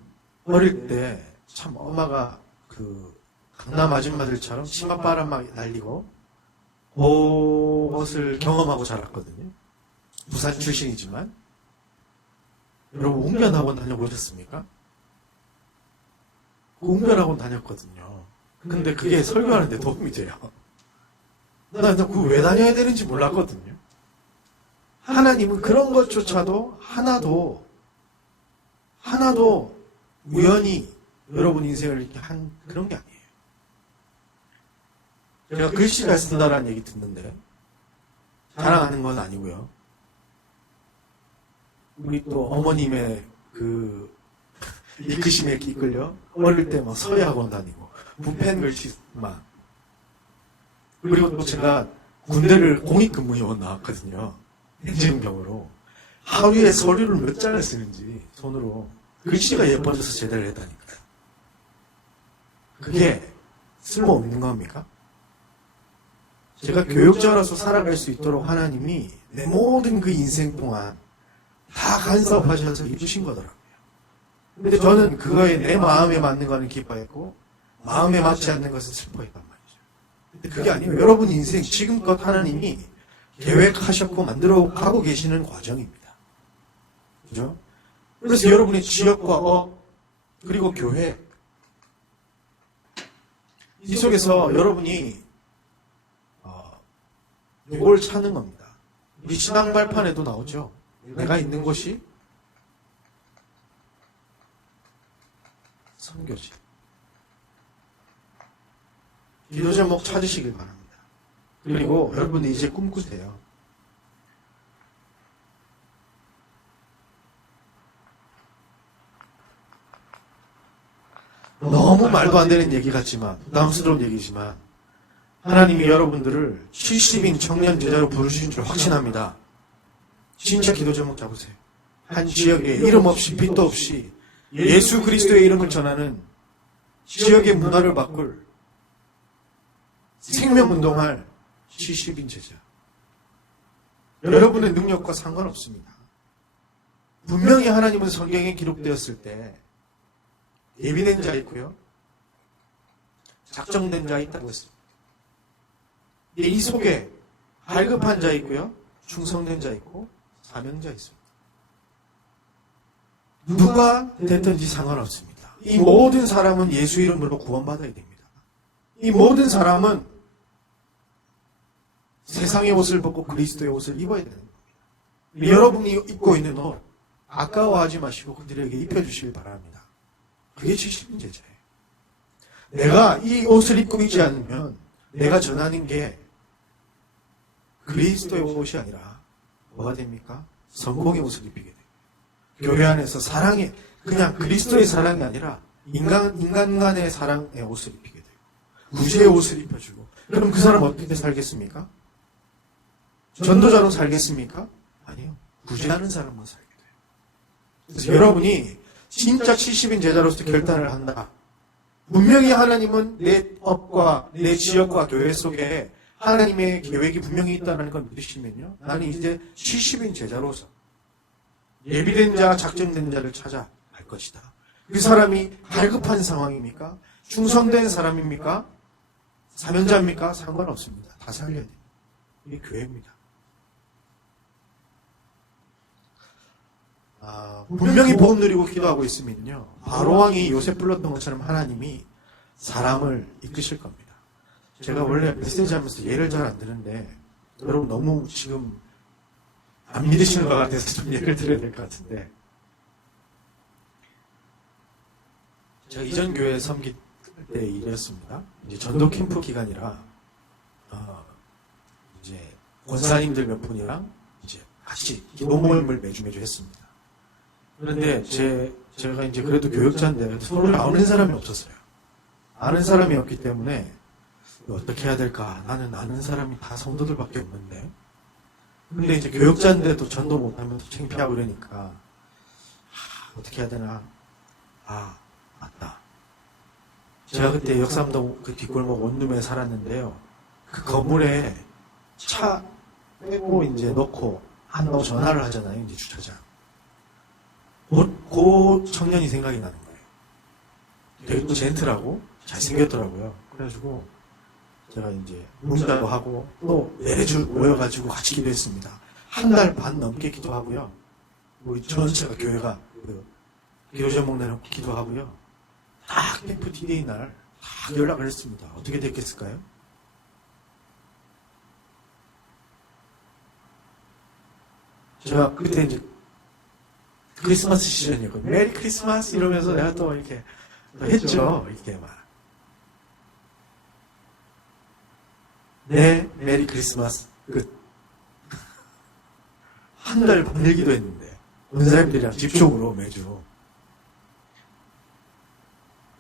어릴 때 참 엄마가 강남 아줌마들처럼 치맛바람 막 날리고 그것을 경험하고 자랐거든요. 부산 출신이지만 여러분 웅변학원 다녀보셨습니까? 웅변학원 다녔거든요. 근데 그게 설교하는데 도움이 돼요. 나 그거 왜 다녀야 되는지 몰랐거든요. 하나님은 그런 것조차도 하나도 우연히 여러분 인생을 이렇게 한 그런 게 아니에요. 제가 글씨 잘 쓴다라는 얘기 듣는데 자랑하는 건 아니고요. 우리 또 어머님의 이끄심에 이끌려 어릴 때 막 서예학원 다니고 부펜 글씨 막 그리고 또 제가 군대를 공익근무요원 나왔거든요. 행정병으로 하루에 서류를 몇 장을 쓰는지 손으로 글씨가 예뻐져서 제대로 했다니까요. 그게 쓸모없는 겁니까? 제가 교육자로서 살아갈 수 있도록 하나님이 내 모든 그 인생 동안 다 간섭하셔서 해주신 거더라고요. 근데 저는 그거에 내 마음에 맞는 거는 기뻐했고 마음에 맞지 않는 것은 슬퍼했단 말이죠. 근데 그게 아니에요. 여러분 인생 지금껏 하나님이 계획하셨고 만들어 가고 계시는 과정입니다. 그죠? 그래서 여러분의 지역과 그리고 교회 이 속에서 여러분이 이걸 찾는 겁니다. 우리 신앙 발판에도 나오죠. 내가 있는 곳이 선교지. 기도 제목 찾으시길 바랍니다. 그리고 여러분이 이제 꿈꾸세요. 너무 말도 안 되는 얘기 같지만 부담스러운 얘기지만 하나님이 여러분들을 70인 청년 제자로 부르신 줄 확신합니다. 진짜 기도 제목 잡으세요. 한 지역에 이름 없이 빛도 없이 예수 그리스도의 이름을 전하는 지역의 문화를 바꿀 생명운동할 70인 제자. 여러분의 능력과 상관없습니다. 분명히 하나님은 성경에 기록되었을 때 예비된 자 있고요. 작정된 자 있다고 했습니다. 이 속에 갈급한 자 있고요. 충성된 자 있고 사명자 있습니다. 누가 됐든지 상관없습니다. 이 모든 사람은 예수 이름으로 구원받아야 됩니다. 이 모든 사람은 세상의 옷을 벗고 그리스도의 옷을 입어야 되는 겁니다. 여러분이 입고 있는 옷 아까워하지 마시고 그들에게 입혀주시길 바랍니다. 그게 70인 제자예요. 내가 이 옷을 입고 있지 않으면 내가 전하는 게 그리스도의 옷이 아니라 뭐가 됩니까? 성공의 옷을 입히게 돼요. 교회 안에서 사랑의 그냥 그리스도의 사랑이 아니라 인간 간의 사랑의 옷을 입히게 돼요. 구제의 옷을 입혀주고 그럼 그 사람 어떻게 살겠습니까? 전도자로 살겠습니까? 아니요. 구제하는 사람만 살게 돼요. 그래서 여러분이 진짜 70인 제자로서 결단을 한다. 분명히 하나님은 내 업과 내 지역과 교회 속에 하나님의 계획이 분명히 있다는 걸 믿으시면요. 나는 이제 70인 제자로서 예비된 자, 작정된 자를 찾아 갈 것이다. 그 사람이 갈급한 상황입니까? 충성된 사람입니까? 사명자입니까? 상관없습니다. 다 살려야 돼요. 이게 교회입니다. 분명히 복음 누리고 기도하고 있으면요. 바로왕이 요셉 불렀던 것처럼 하나님이 사람을 이끄실 겁니다. 제가 원래 메시지 하면서 예를 잘 안 드는데 여러분 너무 지금 안 믿으시는 것 같아서 좀 예를 들어야 될 것 같은데 제가 이전 교회 섬길 때 일이었습니다. 이제 전도 캠프 기간이라 이제 권사님들 몇 분이랑 이제 같이 기도 모임을 매주 했습니다. 그런데 제가 이제 그래도 교육자인데 서로 아는 사람이 없었어요. 아는 사람이 없기 때문에 어떻게 해야 될까? 나는 아는 사람이 다 성도들밖에 없는데. 근데 이제 교육자인데도 전도 못하면 또 창피하고 그러니까 어떻게 해야 되나? 맞다. 제가 그때 역삼동 그 뒷골목 원룸에 살았는데요. 그 건물에 차 빼고 이제 놓고 한다고 전화를 하잖아요. 이제 주차장. 그 청년이 생각이 나는 거예요. 되게 또 젠틀하고 잘생겼더라고요. 그래가지고 제가 이제 문자도 하고 또 매주 모여가지고 같이 기도했습니다. 한 달 반 넘게 기도하고요. 우리 전체가 교회가 기도 제목 내놓고 기도하고요. 딱 캠프 D-Day 날 딱 연락을 했습니다. 어떻게 됐겠을까요? 제가 그때 이제 크리스마스 시즌이었거든요. 메리 크리스마스 이러면서 내가 또 이렇게 했죠. 이렇게 막. 네, 메리 크리스마스. 끝. 한 달 보내기도 했는데, 온 사람들이랑 집중으로 매주.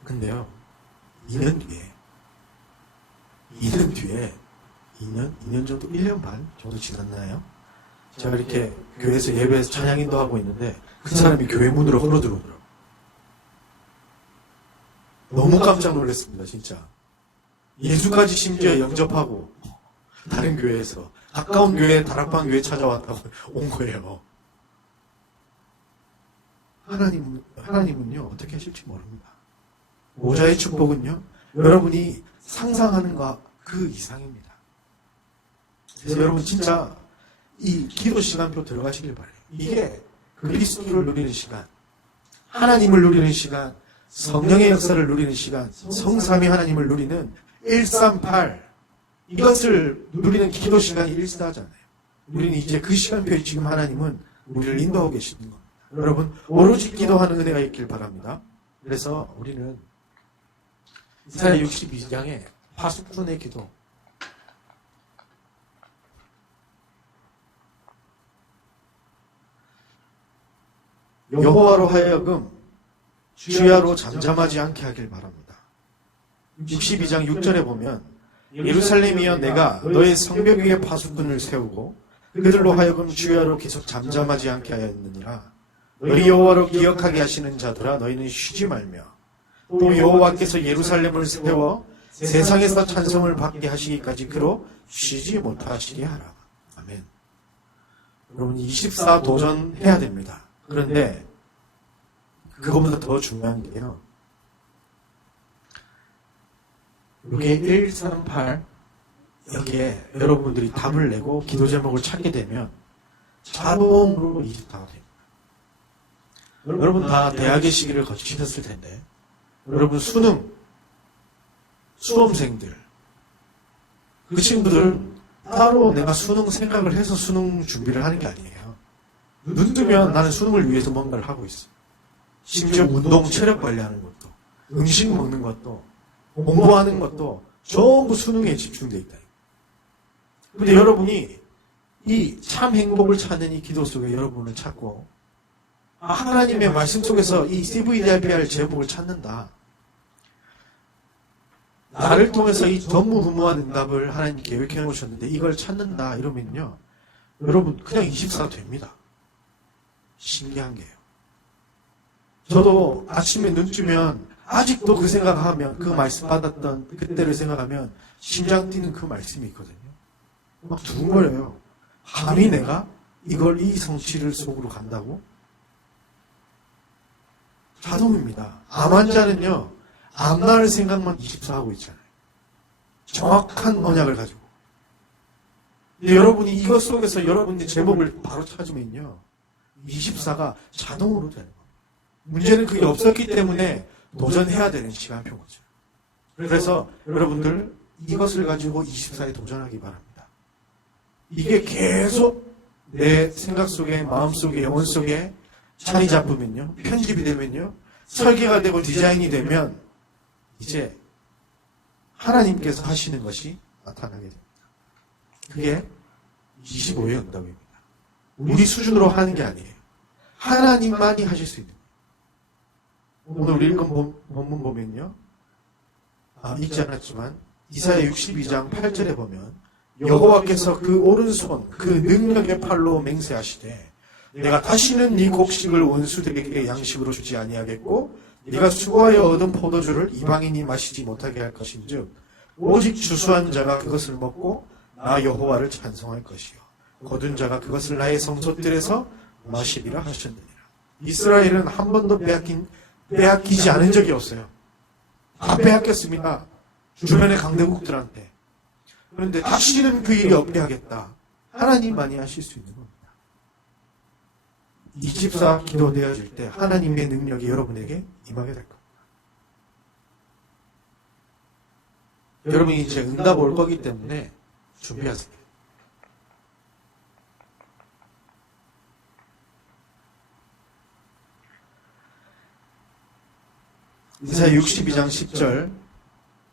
근데요, 2년 뒤에 2년 정도, 1년 반 정도 지났나요? 제가 이렇게 교회에서 예배에서 찬양 인도하고 있는데 그 사람이 교회 문으로 걸어 들어오더라고요. 너무 깜짝 놀랐습니다, 진짜. 예수까지 심지어 영접하고 다른 교회에서 가까운 교회, 다락방 교회 찾아왔다고 온 거예요. 하나님은요, 어떻게 하실지 모릅니다. 모자의 축복은요, 여러분이 상상하는 것 그 이상입니다. 그래서 여러분 진짜 이 기도 시간표 들어가시길 바래요. 이게 그리스도를 누리는 시간, 하나님을 누리는 시간, 성령의 역사를 누리는 시간, 성삼위 하나님을 누리는 138, 이것을 누리는 기도 시간이 일사하잖아요. 우리는 이제 그 시간표에 지금 하나님은 우리를 인도하고 계시는 겁니다. 여러분, 오로지 기도하는 은혜가 있길 바랍니다. 그래서 우리는 이사야 62장에 파수꾼의 기도, 여호와로 하여금 주야로 잠잠하지 않게 하길 바랍니다. 62장 6절에 보면 예루살렘이여 내가 너의 성벽 위에 파수꾼을 세우고 그들로 하여금 주야로 계속 잠잠하지 않게 하였느니라. 너희 여호와로 기억하게 하시는 자들아 너희는 쉬지 말며 또 여호와께서 예루살렘을 세워 세상에서 찬송을 받게 하시기까지 그로 쉬지 못하시게 하라. 아멘. 여러분 24 도전해야 됩니다. 그런데 그것보다 더 중요한 게요. 이게 138 여기에 여러분들이 답을 내고 기도 제목을 찾게 되면 자동으로 24가 됩니다. 여러분 다 대학의 시기를 거치셨을 텐데 여러분 수험생들 그 친구들 따로 내가 수능 생각을 해서 수능 준비를 하는 게 아니에요. 눈 뜨면 나는 수능을 위해서 뭔가를 하고 있어. 심지어 운동 체력 관리하는 것도 음식 먹는 것도 공부하는 것도 전부 수능에 집중되어 있다. 그런데 여러분이 이 참 행복을 찾는 이 기도 속에 여러분을 찾고 하나님의 말씀 속에서 이 CVDRPR 제목을 찾는다. 나를 통해서 이 전무후무한 응답을 하나님 계획해 놓으셨는데 이걸 찾는다 이러면요. 여러분 그냥 24 됩니다. 신기한 게요. 저도 아침에 눈 뜨면 아직도 그 생각하면 그 말씀 받았던 그때를 생각하면 심장 뛰는 그 말씀이 있거든요. 막 두근거려요. 감히 내가 이걸 이 성취를 속으로 간다고? 자동입니다. 암 환자는요. 암날 생각만 24하고 있잖아요. 정확한 언약을 가지고. 근데 여러분이 이것 속에서 여러분의 제목을 바로 찾으면요. 24가 자동으로 되는 겁니다. 문제는 그게 없었기 때문에 도전해야 되는 시간표인 거죠. 그래서 여러분들 이것을 가지고 24에 도전하기 바랍니다. 이게 계속 내 생각 속에, 마음 속에, 영혼 속에 자리 잡으면요. 편집이 되면요. 설계가 되고 디자인이 되면 이제 하나님께서 하시는 것이 나타나게 됩니다. 그게 25의 응답입니다. 우리 수준으로 하는 게 아니에요. 하나님만이 하실 수 있는 거예요. 오늘 우리 읽은 본문 보면요. 읽지 않았지만 이사야 62장 8절에 보면 여호와께서 그 오른손 그 능력의 팔로 맹세하시되 내가 다시는 네 곡식을 원수들에게 양식으로 주지 아니하겠고 네가 수고하여 얻은 포도주를 이방인이 마시지 못하게 할 것인즉 오직 주수한 자가 그것을 먹고 나 여호와를 찬송할 것이요 거둔 자가 그것을 나의 성소들에서 마시리라 하셨느니라. 이스라엘은 한 번도 빼앗기지 않은 적이 없어요. 다 빼앗겼습니다. 주변의 강대국들한테. 그런데 다시는 그 일이 없게 하겠다. 하나님만이 하실 수 있는 겁니다. 24 기도되어질 때 하나님의 능력이 여러분에게 임하게 될 겁니다. 여러분이 이제 응답 올 거기 때문에 준비하세요. 이사야 62장 10절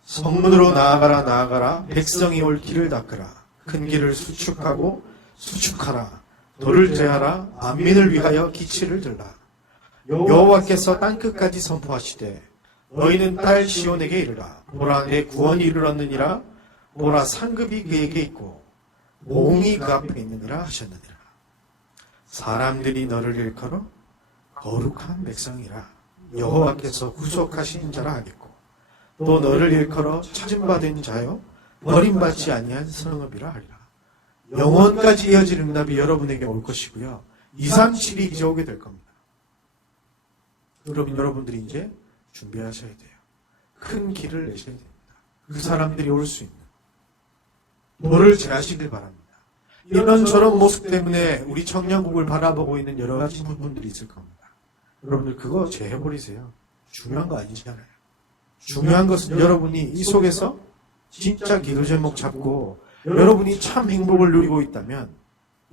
성문으로 나아가라 백성이 올 길을 닦으라 큰 길을 수축하라 돌을 제하라 만민을 위하여 기치를 들라 여호와께서 땅끝까지 선포하시되 너희는 딸 시온에게 이르라. 보라, 내 구원이 이르렀느니라. 보라, 상급이 그에게 있고 몽이 그 앞에 있느니라 하셨느니라. 사람들이 너를 일컬어 거룩한 백성이라 여호와께서 구속하신 자라 하겠고, 또 너를 일컬어 찾음받은 자요 버림받지 아니한 성읍이라 하리라. 영원까지 이어질 응답이 여러분에게 올 것이고요. 2, 3, 7이 이제 오게 될 겁니다. 그럼 여러분들이 이제 준비하셔야 돼요. 큰 길을 내셔야 됩니다. 그 사람들이 올 수 있는 도를 제하시길 바랍니다. 이런 저런 모습 때문에 우리 청년국을 바라보고 있는 여러 가지 부분들이 있을 겁니다. 여러분들 그거 제해버리세요. 중요한 거 아니잖아요. 중요한 것은 여러분이 이 속에서 진짜 기도 제목 잡고 여러분이 참 행복을 누리고 있다면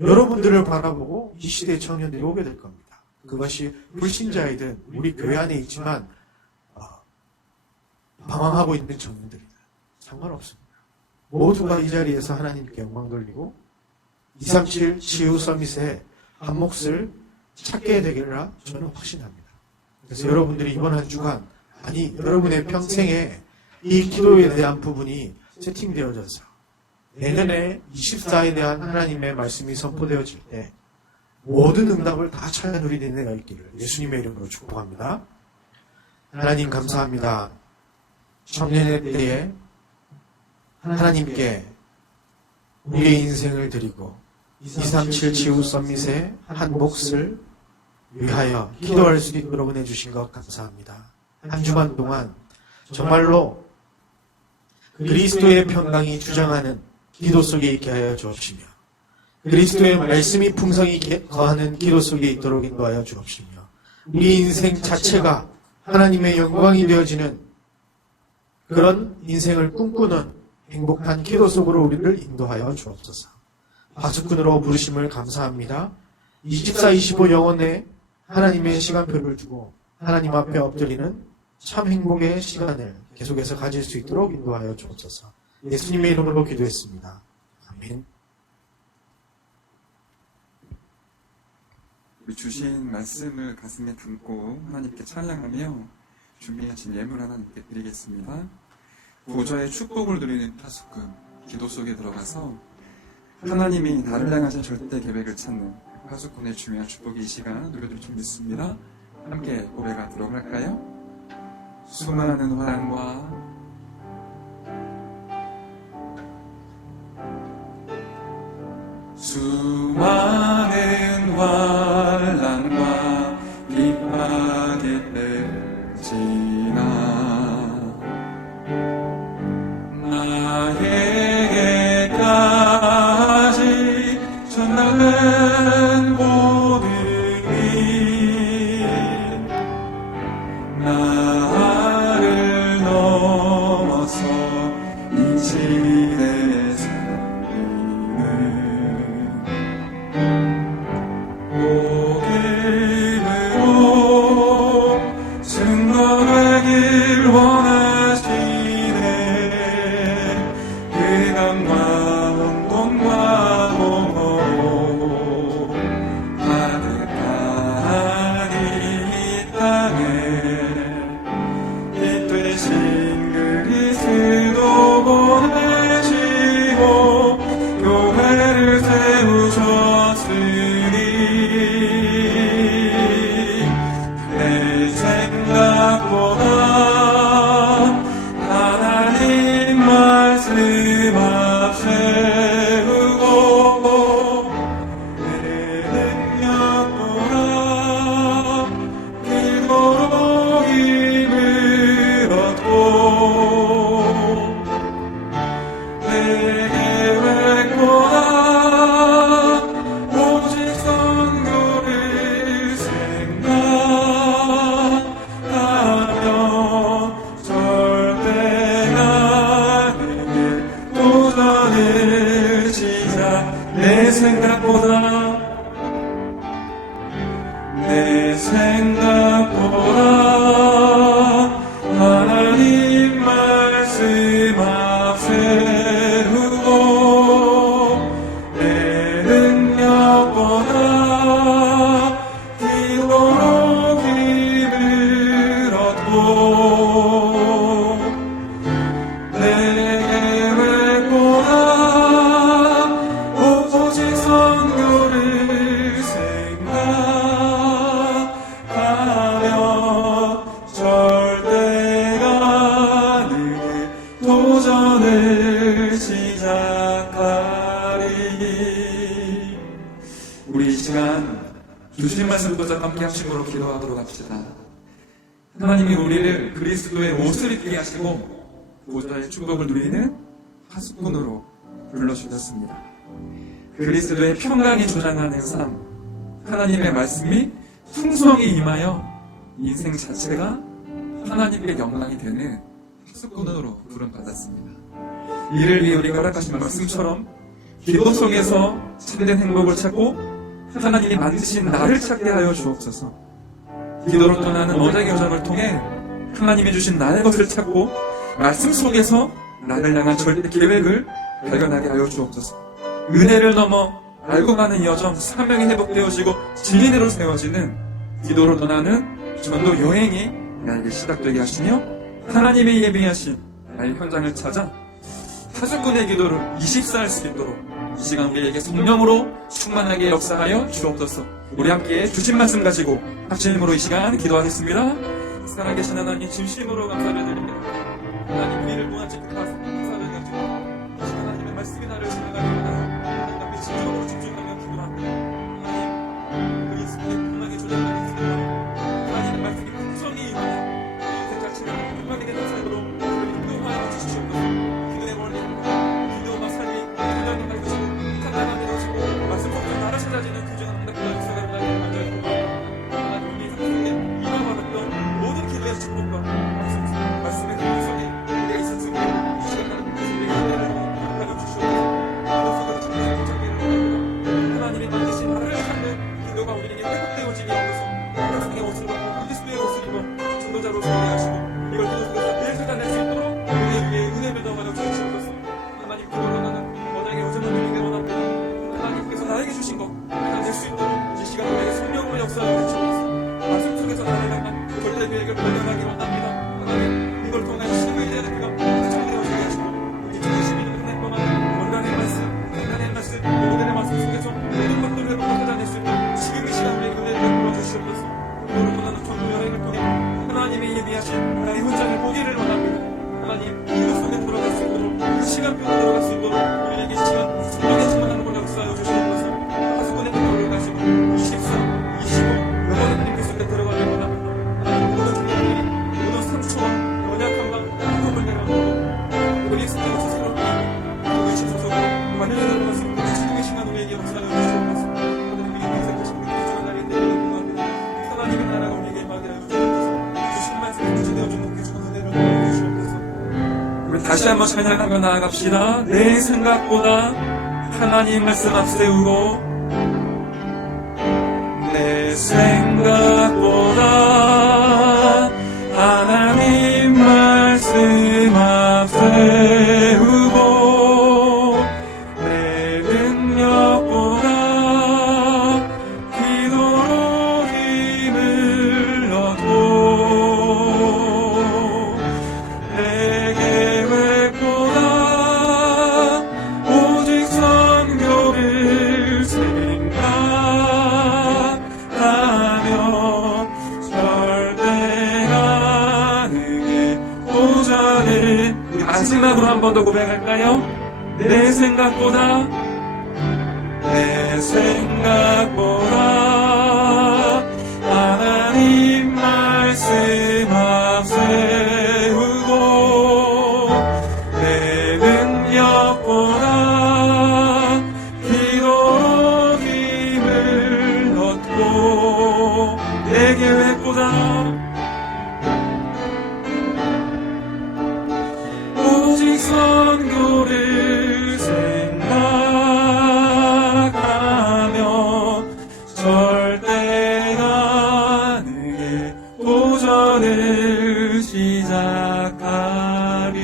여러분들을 바라보고 이 시대의 청년들이 오게 될 겁니다. 그것이 불신자이든 우리 교회 안에 있지만 방황하고 있는 청년들이든 상관없습니다. 모두가 이 자리에서 하나님께 영광 돌리고 237 치유 서밋의 한 몫을 찾게 되리라 저는 확신합니다. 그래서 여러분들이 이번 한 주간, 아니 여러분의 평생에 이 기도에 대한 부분이 세팅되어져서 내년에 24에 대한 하나님의 말씀이 선포되어질 때 모든 응답을 다 찾아 누리는 은혜가 있기를 예수님의 이름으로 축복합니다. 하나님 감사합니다. 청년의 때에 하나님께 우리의 인생을 드리고 237 치유 서밋의 한 몫을 위하여 기도할 수 있도록 은혜 주신 것 감사합니다. 한 주간 동안 정말로 그리스도의 평강이 주장하는 기도 속에 있게 하여 주옵시며, 그리스도의 말씀이 풍성히 거하는 기도 속에 있도록 인도하여 주옵시며, 우리 인생 자체가 하나님의 영광이 되어지는 그런 인생을 꿈꾸는 행복한 기도 속으로 우리를 인도하여 주옵소서. 파수꾼으로 부르심을 감사합니다. 24, 25 영혼에 하나님의 시간표를 두고 하나님 앞에 엎드리는 참 행복의 시간을 계속해서 가질 수 있도록 인도하여 주옵소서. 예수님의 이름으로 기도했습니다. 아멘. 우리 주신 말씀을 가슴에 담고 하나님께 찬양하며 준비하신 예물 하나님께 드리겠습니다. 보좌의 축복을 누리는 파수꾼, 기도 속에 들어가서 하나님이 나를 향하신 절대 계획을 찾는 파수꾼의 중요한 축복이 이 시간 누려드릴 줄 믿습니다. 함께 고백하도록 할까요? 수많은 화랑과 수많은 환난과 핍박의 때를 지나 나에게까지 전하는 모든 일 나를 넘어서 이 시대에 살리는 복음으로 승거하길 원하시네. 그 강과 온돈과 공허로 가득한 이 땅에 빛 되신 그리스도 보내시고 교회를 세우셨으니 내 생각보다 하나님 말씀 앞세우고 내 능력보다 기도로 힘을 얻고 내 계획보다 오직 선교를 생각하며 절대 나에게 도전을 시작. 내 생각보다 하나님 말씀 앞세우고 내 능력보다 기도로 힘을 얻고 우리 이 시간 주신 말씀 도자 함께 합심으로 기도하도록 합시다. 하나님이 우리를 그리스도의 옷을 입게 하시고 보좌의 축복을 누리는 파수꾼으로 불러주셨습니다. 그리스도의 평강이 조장하는 삶, 하나님의 말씀이 풍성히 임하여 인생 자체가 하나님께 영광이 되는 파수꾼으로 부름받았습니다. 이를 위해 우리가 허락하신 말씀처럼 기도 속에서 참된 행복을 찾고 하나님이 만드신 나를 찾게 하여 주옵소서. 기도로 떠나는 언약의 여정을 통해 하나님이 주신 나의 것을 찾고 말씀 속에서 나를 향한 절대 계획을 발견하게 하여 주옵소서. 은혜를 넘어 알고 가는 여정, 사명이 회복되어지고 진리대로 세워지는 기도로 떠나는 전도 여행이 나에게 시작되게 하시며 하나님의 예비하신 나의 현장을 찾아 파수꾼의 기도를 24할 할 수 있도록 이 시간 우리에게 성령으로 충만하게 역사하여 주옵소서. 우리 함께 주신 말씀 가지고 합심으로 이 시간 기도하겠습니다. 살아계신 하나님 진심으로 감사를 드립니다. 하나님 우리를 무한히 감사를 가지고 이 시간 하나님의 말씀이 나를 지나가게 하나님 앞에 진정으로 집중하며 기도합니다. 하나님 그리스도의 평강이 조장하는 삶으로 하나님의 말씀이 풍성히 임하여 인생 자체가 평강이 되는 삶으로 우리를 인도하여 주시옵소서. 기도의 원리과 기도와 삶이 하나님 가르치고 하나님 가르치고 말씀 속에서 나를 찾아지는 귀중한 하나님의 역사가 나에게 만져있고 하나님 우리 삶속에 임하받았던 모든 기도의 축복과 말씀의 풍성이 우리가 있었으니 이 시간 하나님께서 우리에게 은혜를 허락하여 주시옵소서. 기도 속에서 참된 도착기를 원합니다. 하나님이 만드신 나를 찾는 기도가 우리에게 회복되어지게 하옵소서. 하나님의 옷을 입고 그리스도의 옷을 입어 전도자로 서게 하시고 이걸 기도 속에서 늘 찾아낼 수 있도록 우리의 위에 은혜를 더하여 주시옵소서. 하나님 기도로 나는 언약의 여정을 누리게 원합니다. 하나님께서 나에게 주신 것 찾아낼 수 있도록 이 시간 우리에게 성령으로 역사하여 주시옵소서. 말씀 속에서 나를 향한 절대 계획을 발견하기 원합니다. 하나님 이걸 통해 신의 자리가 확정되어지게 하시고 우리 중심이 있는 행동한 건강의 말씀, 하나님의 말씀, 오늘의 말씀 속에서 모든 것들을 회복하고 찾아낼 수 있도록 지금 이 시간 우리에게 은혜를 베풀어 주시옵소서. 기도로 떠나는 전도 여행을 통해 하나님의 예비하신 나의 현장을 보기를 원합니다. 하나님 기도 속에 들어갈 수 있도록 그 시간표로 들어갈 수 있도록 우리에게 이 시간 성령의 충만한 걸 역사하여 주시옵소서. 파수꾼의 기도를 가지고 24, 25 영원의 하나님께 속에 들어가길 원합니다. 하나님 모든 기도들이 모든 상처와 연약함과 아픔을 내려놓고 그리스도의 스스로 그리고 신소속으로 완전히 들어갈 수 있는 지금의 시간 우리에게 역사하여 주시옵소서. 하나님 우리 인생 다시 우리 귀중한 날에 내리는 구합니다. 하나님의 나라가 우리에게 임하게 하여 주시옵소서. 주신 말씀을 주시되어 주는 귀중한 은혜를 더하여 주시옵소서. 우리 다시 한번 찬양하며 나아갑시다. 내 생각보다 하나님 말씀 앞세우고 내 생각보다 하나님 말씀 앞세우고 내 능력보다 기도로 힘을 얻고 내 계획보다 오직 성교를 생각하며 절대 가능해 보자네. 우리 마지막으로 한 번 더 고백할까요? 내 생각보다 하나님 말씀 앞세우고 내 능력보다 기도로 힘을 얻고 내 계획보다 오직 선교를 생각하며 절대 가능해 도전을 시작하리.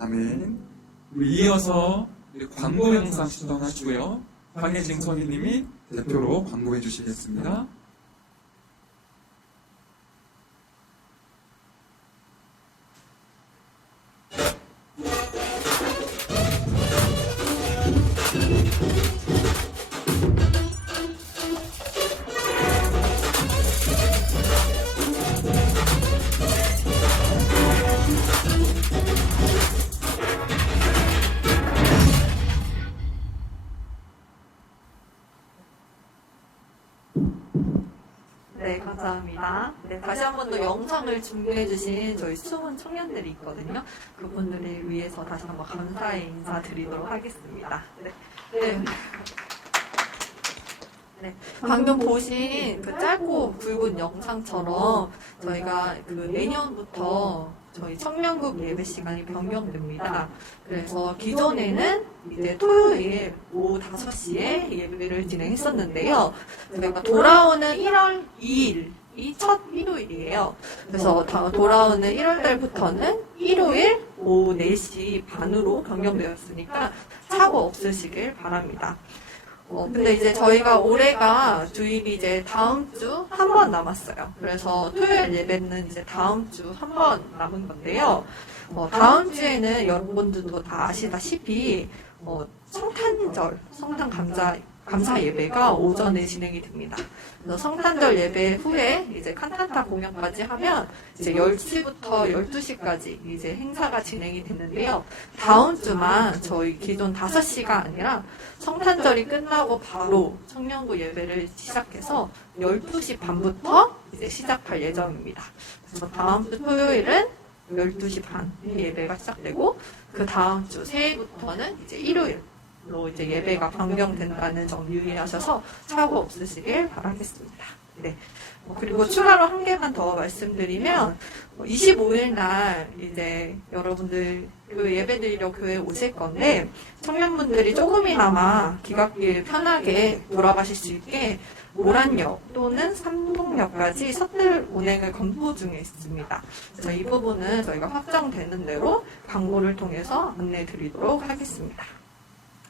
아멘. 우리 이어서 우리 광고 영상 시청하시고요. 황혜진 성인님이 대표로 광고해 주시겠습니다. 네, 감사합니다. 네, 다시 한 번 더 영상을 준비해주신 저희 숨은 청년들이 있거든요. 그분들을 위해서 다시 한번 감사의 인사드리도록 하겠습니다. 네. 네. 네, 방금 보신 그 짧고 굵은 영상처럼 저희가 그 내년부터 저희 청년국 예배 시간이 변경됩니다. 그래서 기존에는 이제 토요일 오후 5시에 예배를 진행했었는데요. 저희가 돌아오는 1월 2일이 첫 일요일이에요. 그래서 돌아오는 1월 달부터는 일요일 오후 4시 반으로 변경되었으니까 사고 없으시길 바랍니다. 근데 이제 저희가 올해가 주일이 이제 다음 주 한 번 남았어요. 그래서 토요일 예배는 이제 다음 주 한 번 남은 건데요. 다음 주에는 여러분들도 다 아시다시피, 성탄절, 성탄 감사 예배가 오전에 진행이 됩니다. 그래서 성탄절 예배 후에 이제 칸타타 공연까지 하면 이제 10시부터 12시까지 이제 행사가 진행이 됐는데요. 다음 주만 저희 기존 5시가 아니라 성탄절이 끝나고 바로 청년부 예배를 시작해서 12시 반부터 이제 시작할 예정입니다. 그래서 다음 주 토요일은 12시 반에 예배가 시작되고 그 다음 주 새해부터는 이제 일요일로 이제 예배가 변경된다는 점 유의하셔서 사고 없으시길 바라겠습니다. 네. 그리고 추가로 한 개만 더 말씀드리면 25일 날 이제 여러분들 그 예배 드리러 교회 오실 건데 청년분들이 조금이나마 귀갓길 편하게 돌아가실 수 있게 모란역 또는 삼동역까지 셔틀 운행을 검토 중에 있습니다. 그래서 이 부분은 저희가 확정되는 대로 광고를 통해서 안내 드리도록 하겠습니다.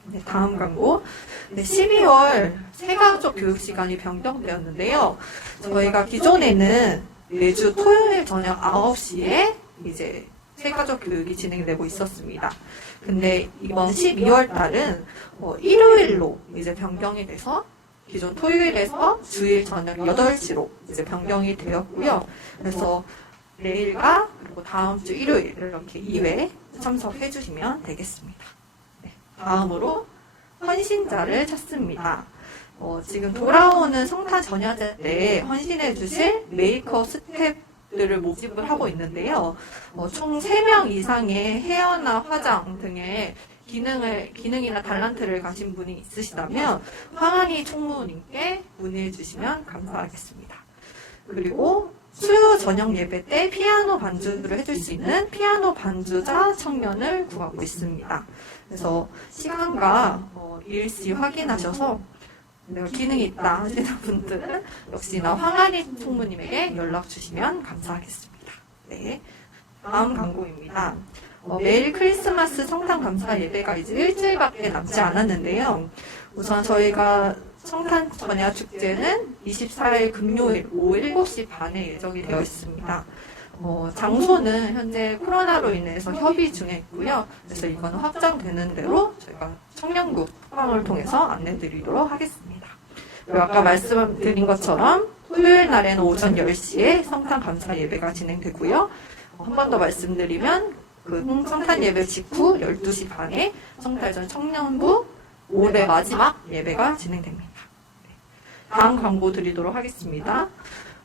네, 다음 광고. 네, 12월 새가족 교육 시간이 변경되었는데요. 저희가 기존에는 매주 토요일 저녁 9시에 이제 새가족 교육이 진행되고 있었습니다. 근데 이번 12월 달은 일요일로 이제 변경이 돼서 기존 토요일에서 주일 저녁 8시로 이제 변경이 되었고요. 그래서 내일과 그리고 다음 주 일요일 이렇게 2회 참석해 주시면 되겠습니다. 다음으로 헌신자를 찾습니다. 지금 돌아오는 성탄 전야제 때 헌신해 주실 메이크업 스태프들을 모집을 하고 있는데요. 총 3명 이상의 헤어나 화장 등의 기능이나 달란트를 가진 분이 있으시다면 황한희 총무님께 문의해 주시면 감사하겠습니다. 그리고 수요 저녁 예배 때 피아노 반주를 해줄 수 있는 피아노 반주자 청년을 구하고 있습니다. 그래서 시간과 일시 확인하셔서 내가 기능이 있다 하시는 분들은 역시나 황한희 총무님에게 연락 주시면 감사하겠습니다. 네, 다음 광고입니다. 매일 크리스마스 성탄 감사 예배가 이제 일주일밖에 남지 않았는데요. 우선 저희가 성탄 전야 축제는 24일 금요일 오후 7시 반에 예정이 되어 있습니다. 장소는 현재 코로나로 인해서 협의 중에 있고요. 그래서 이건 확정되는 대로 저희가 청년국 포럼을 통해서 안내드리도록 하겠습니다. 그리고 아까 말씀드린 것처럼 토요일 날에는 오전 10시에 성탄 감사 예배가 진행되고요. 한 번 더 말씀드리면 그 성탄 예배 직후 12시 반에 성탄절 청년부 올해 마지막 예배가 진행됩니다. 다음 광고 드리도록 하겠습니다.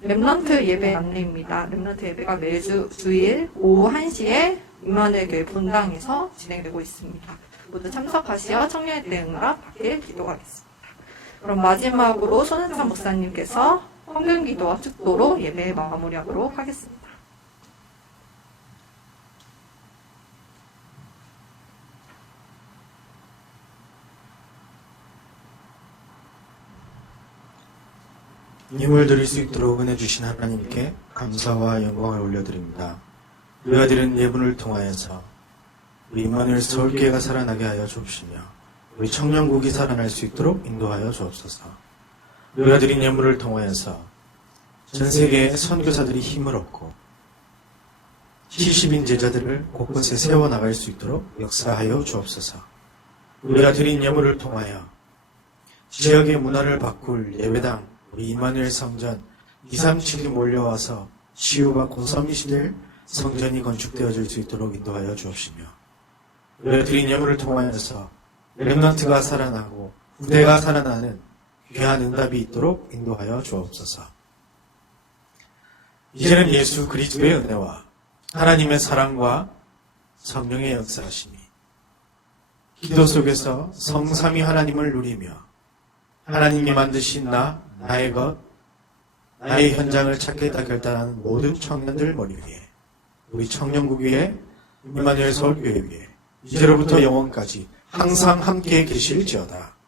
렘넌트 예배 안내입니다. 렘넌트 예배가 매주 주일 오후 1시에 임마누엘 교회 본당에서 진행되고 있습니다. 모두 참석하시어 청년의 응답 받길 기도하겠습니다. 그럼 마지막으로 손은찬 목사님께서 헌금 기도와 축도로 예배 마무리하도록 하겠습니다. 힘을 드릴 수 있도록 은혜 주신 하나님께 감사와 영광을 올려드립니다. 우리가 드린 예분을 통하여서 우리 임마누엘 서울교회가 살아나게 하여 주옵시며 우리 청년국이 살아날 수 있도록 인도하여 주옵소서. 우리가 드린 예물을 통하여서 전 세계의 선교사들이 힘을 얻고 70인 제자들을 곳곳에 세워나갈 수 있도록 역사하여 주옵소서. 우리가 드린 예물을 통하여 지역의 문화를 바꿀 예배당 우리 임마누엘 성전 2, 3층이 몰려와서 치유받고 섬이시될 성전이 건축되어질 수 있도록 인도하여 주옵시며 우리가 드린 예물을 통하여서 렘넌트가 살아나고 후대가 살아나는 귀한 응답이 있도록 인도하여 주옵소서. 이제는 예수 그리스도의 은혜와 하나님의 사랑과 성령의 역사하심이 기도 속에서 성삼위 하나님을 누리며 하나님이 만드신 나의 것, 나의 현장을 찾겠다 결단하는 모든 청년들 머리 위에, 우리 청년국 위에, 임마누엘 서울교회 위에 이제로부터 영원까지 항상 함께 계실지어다.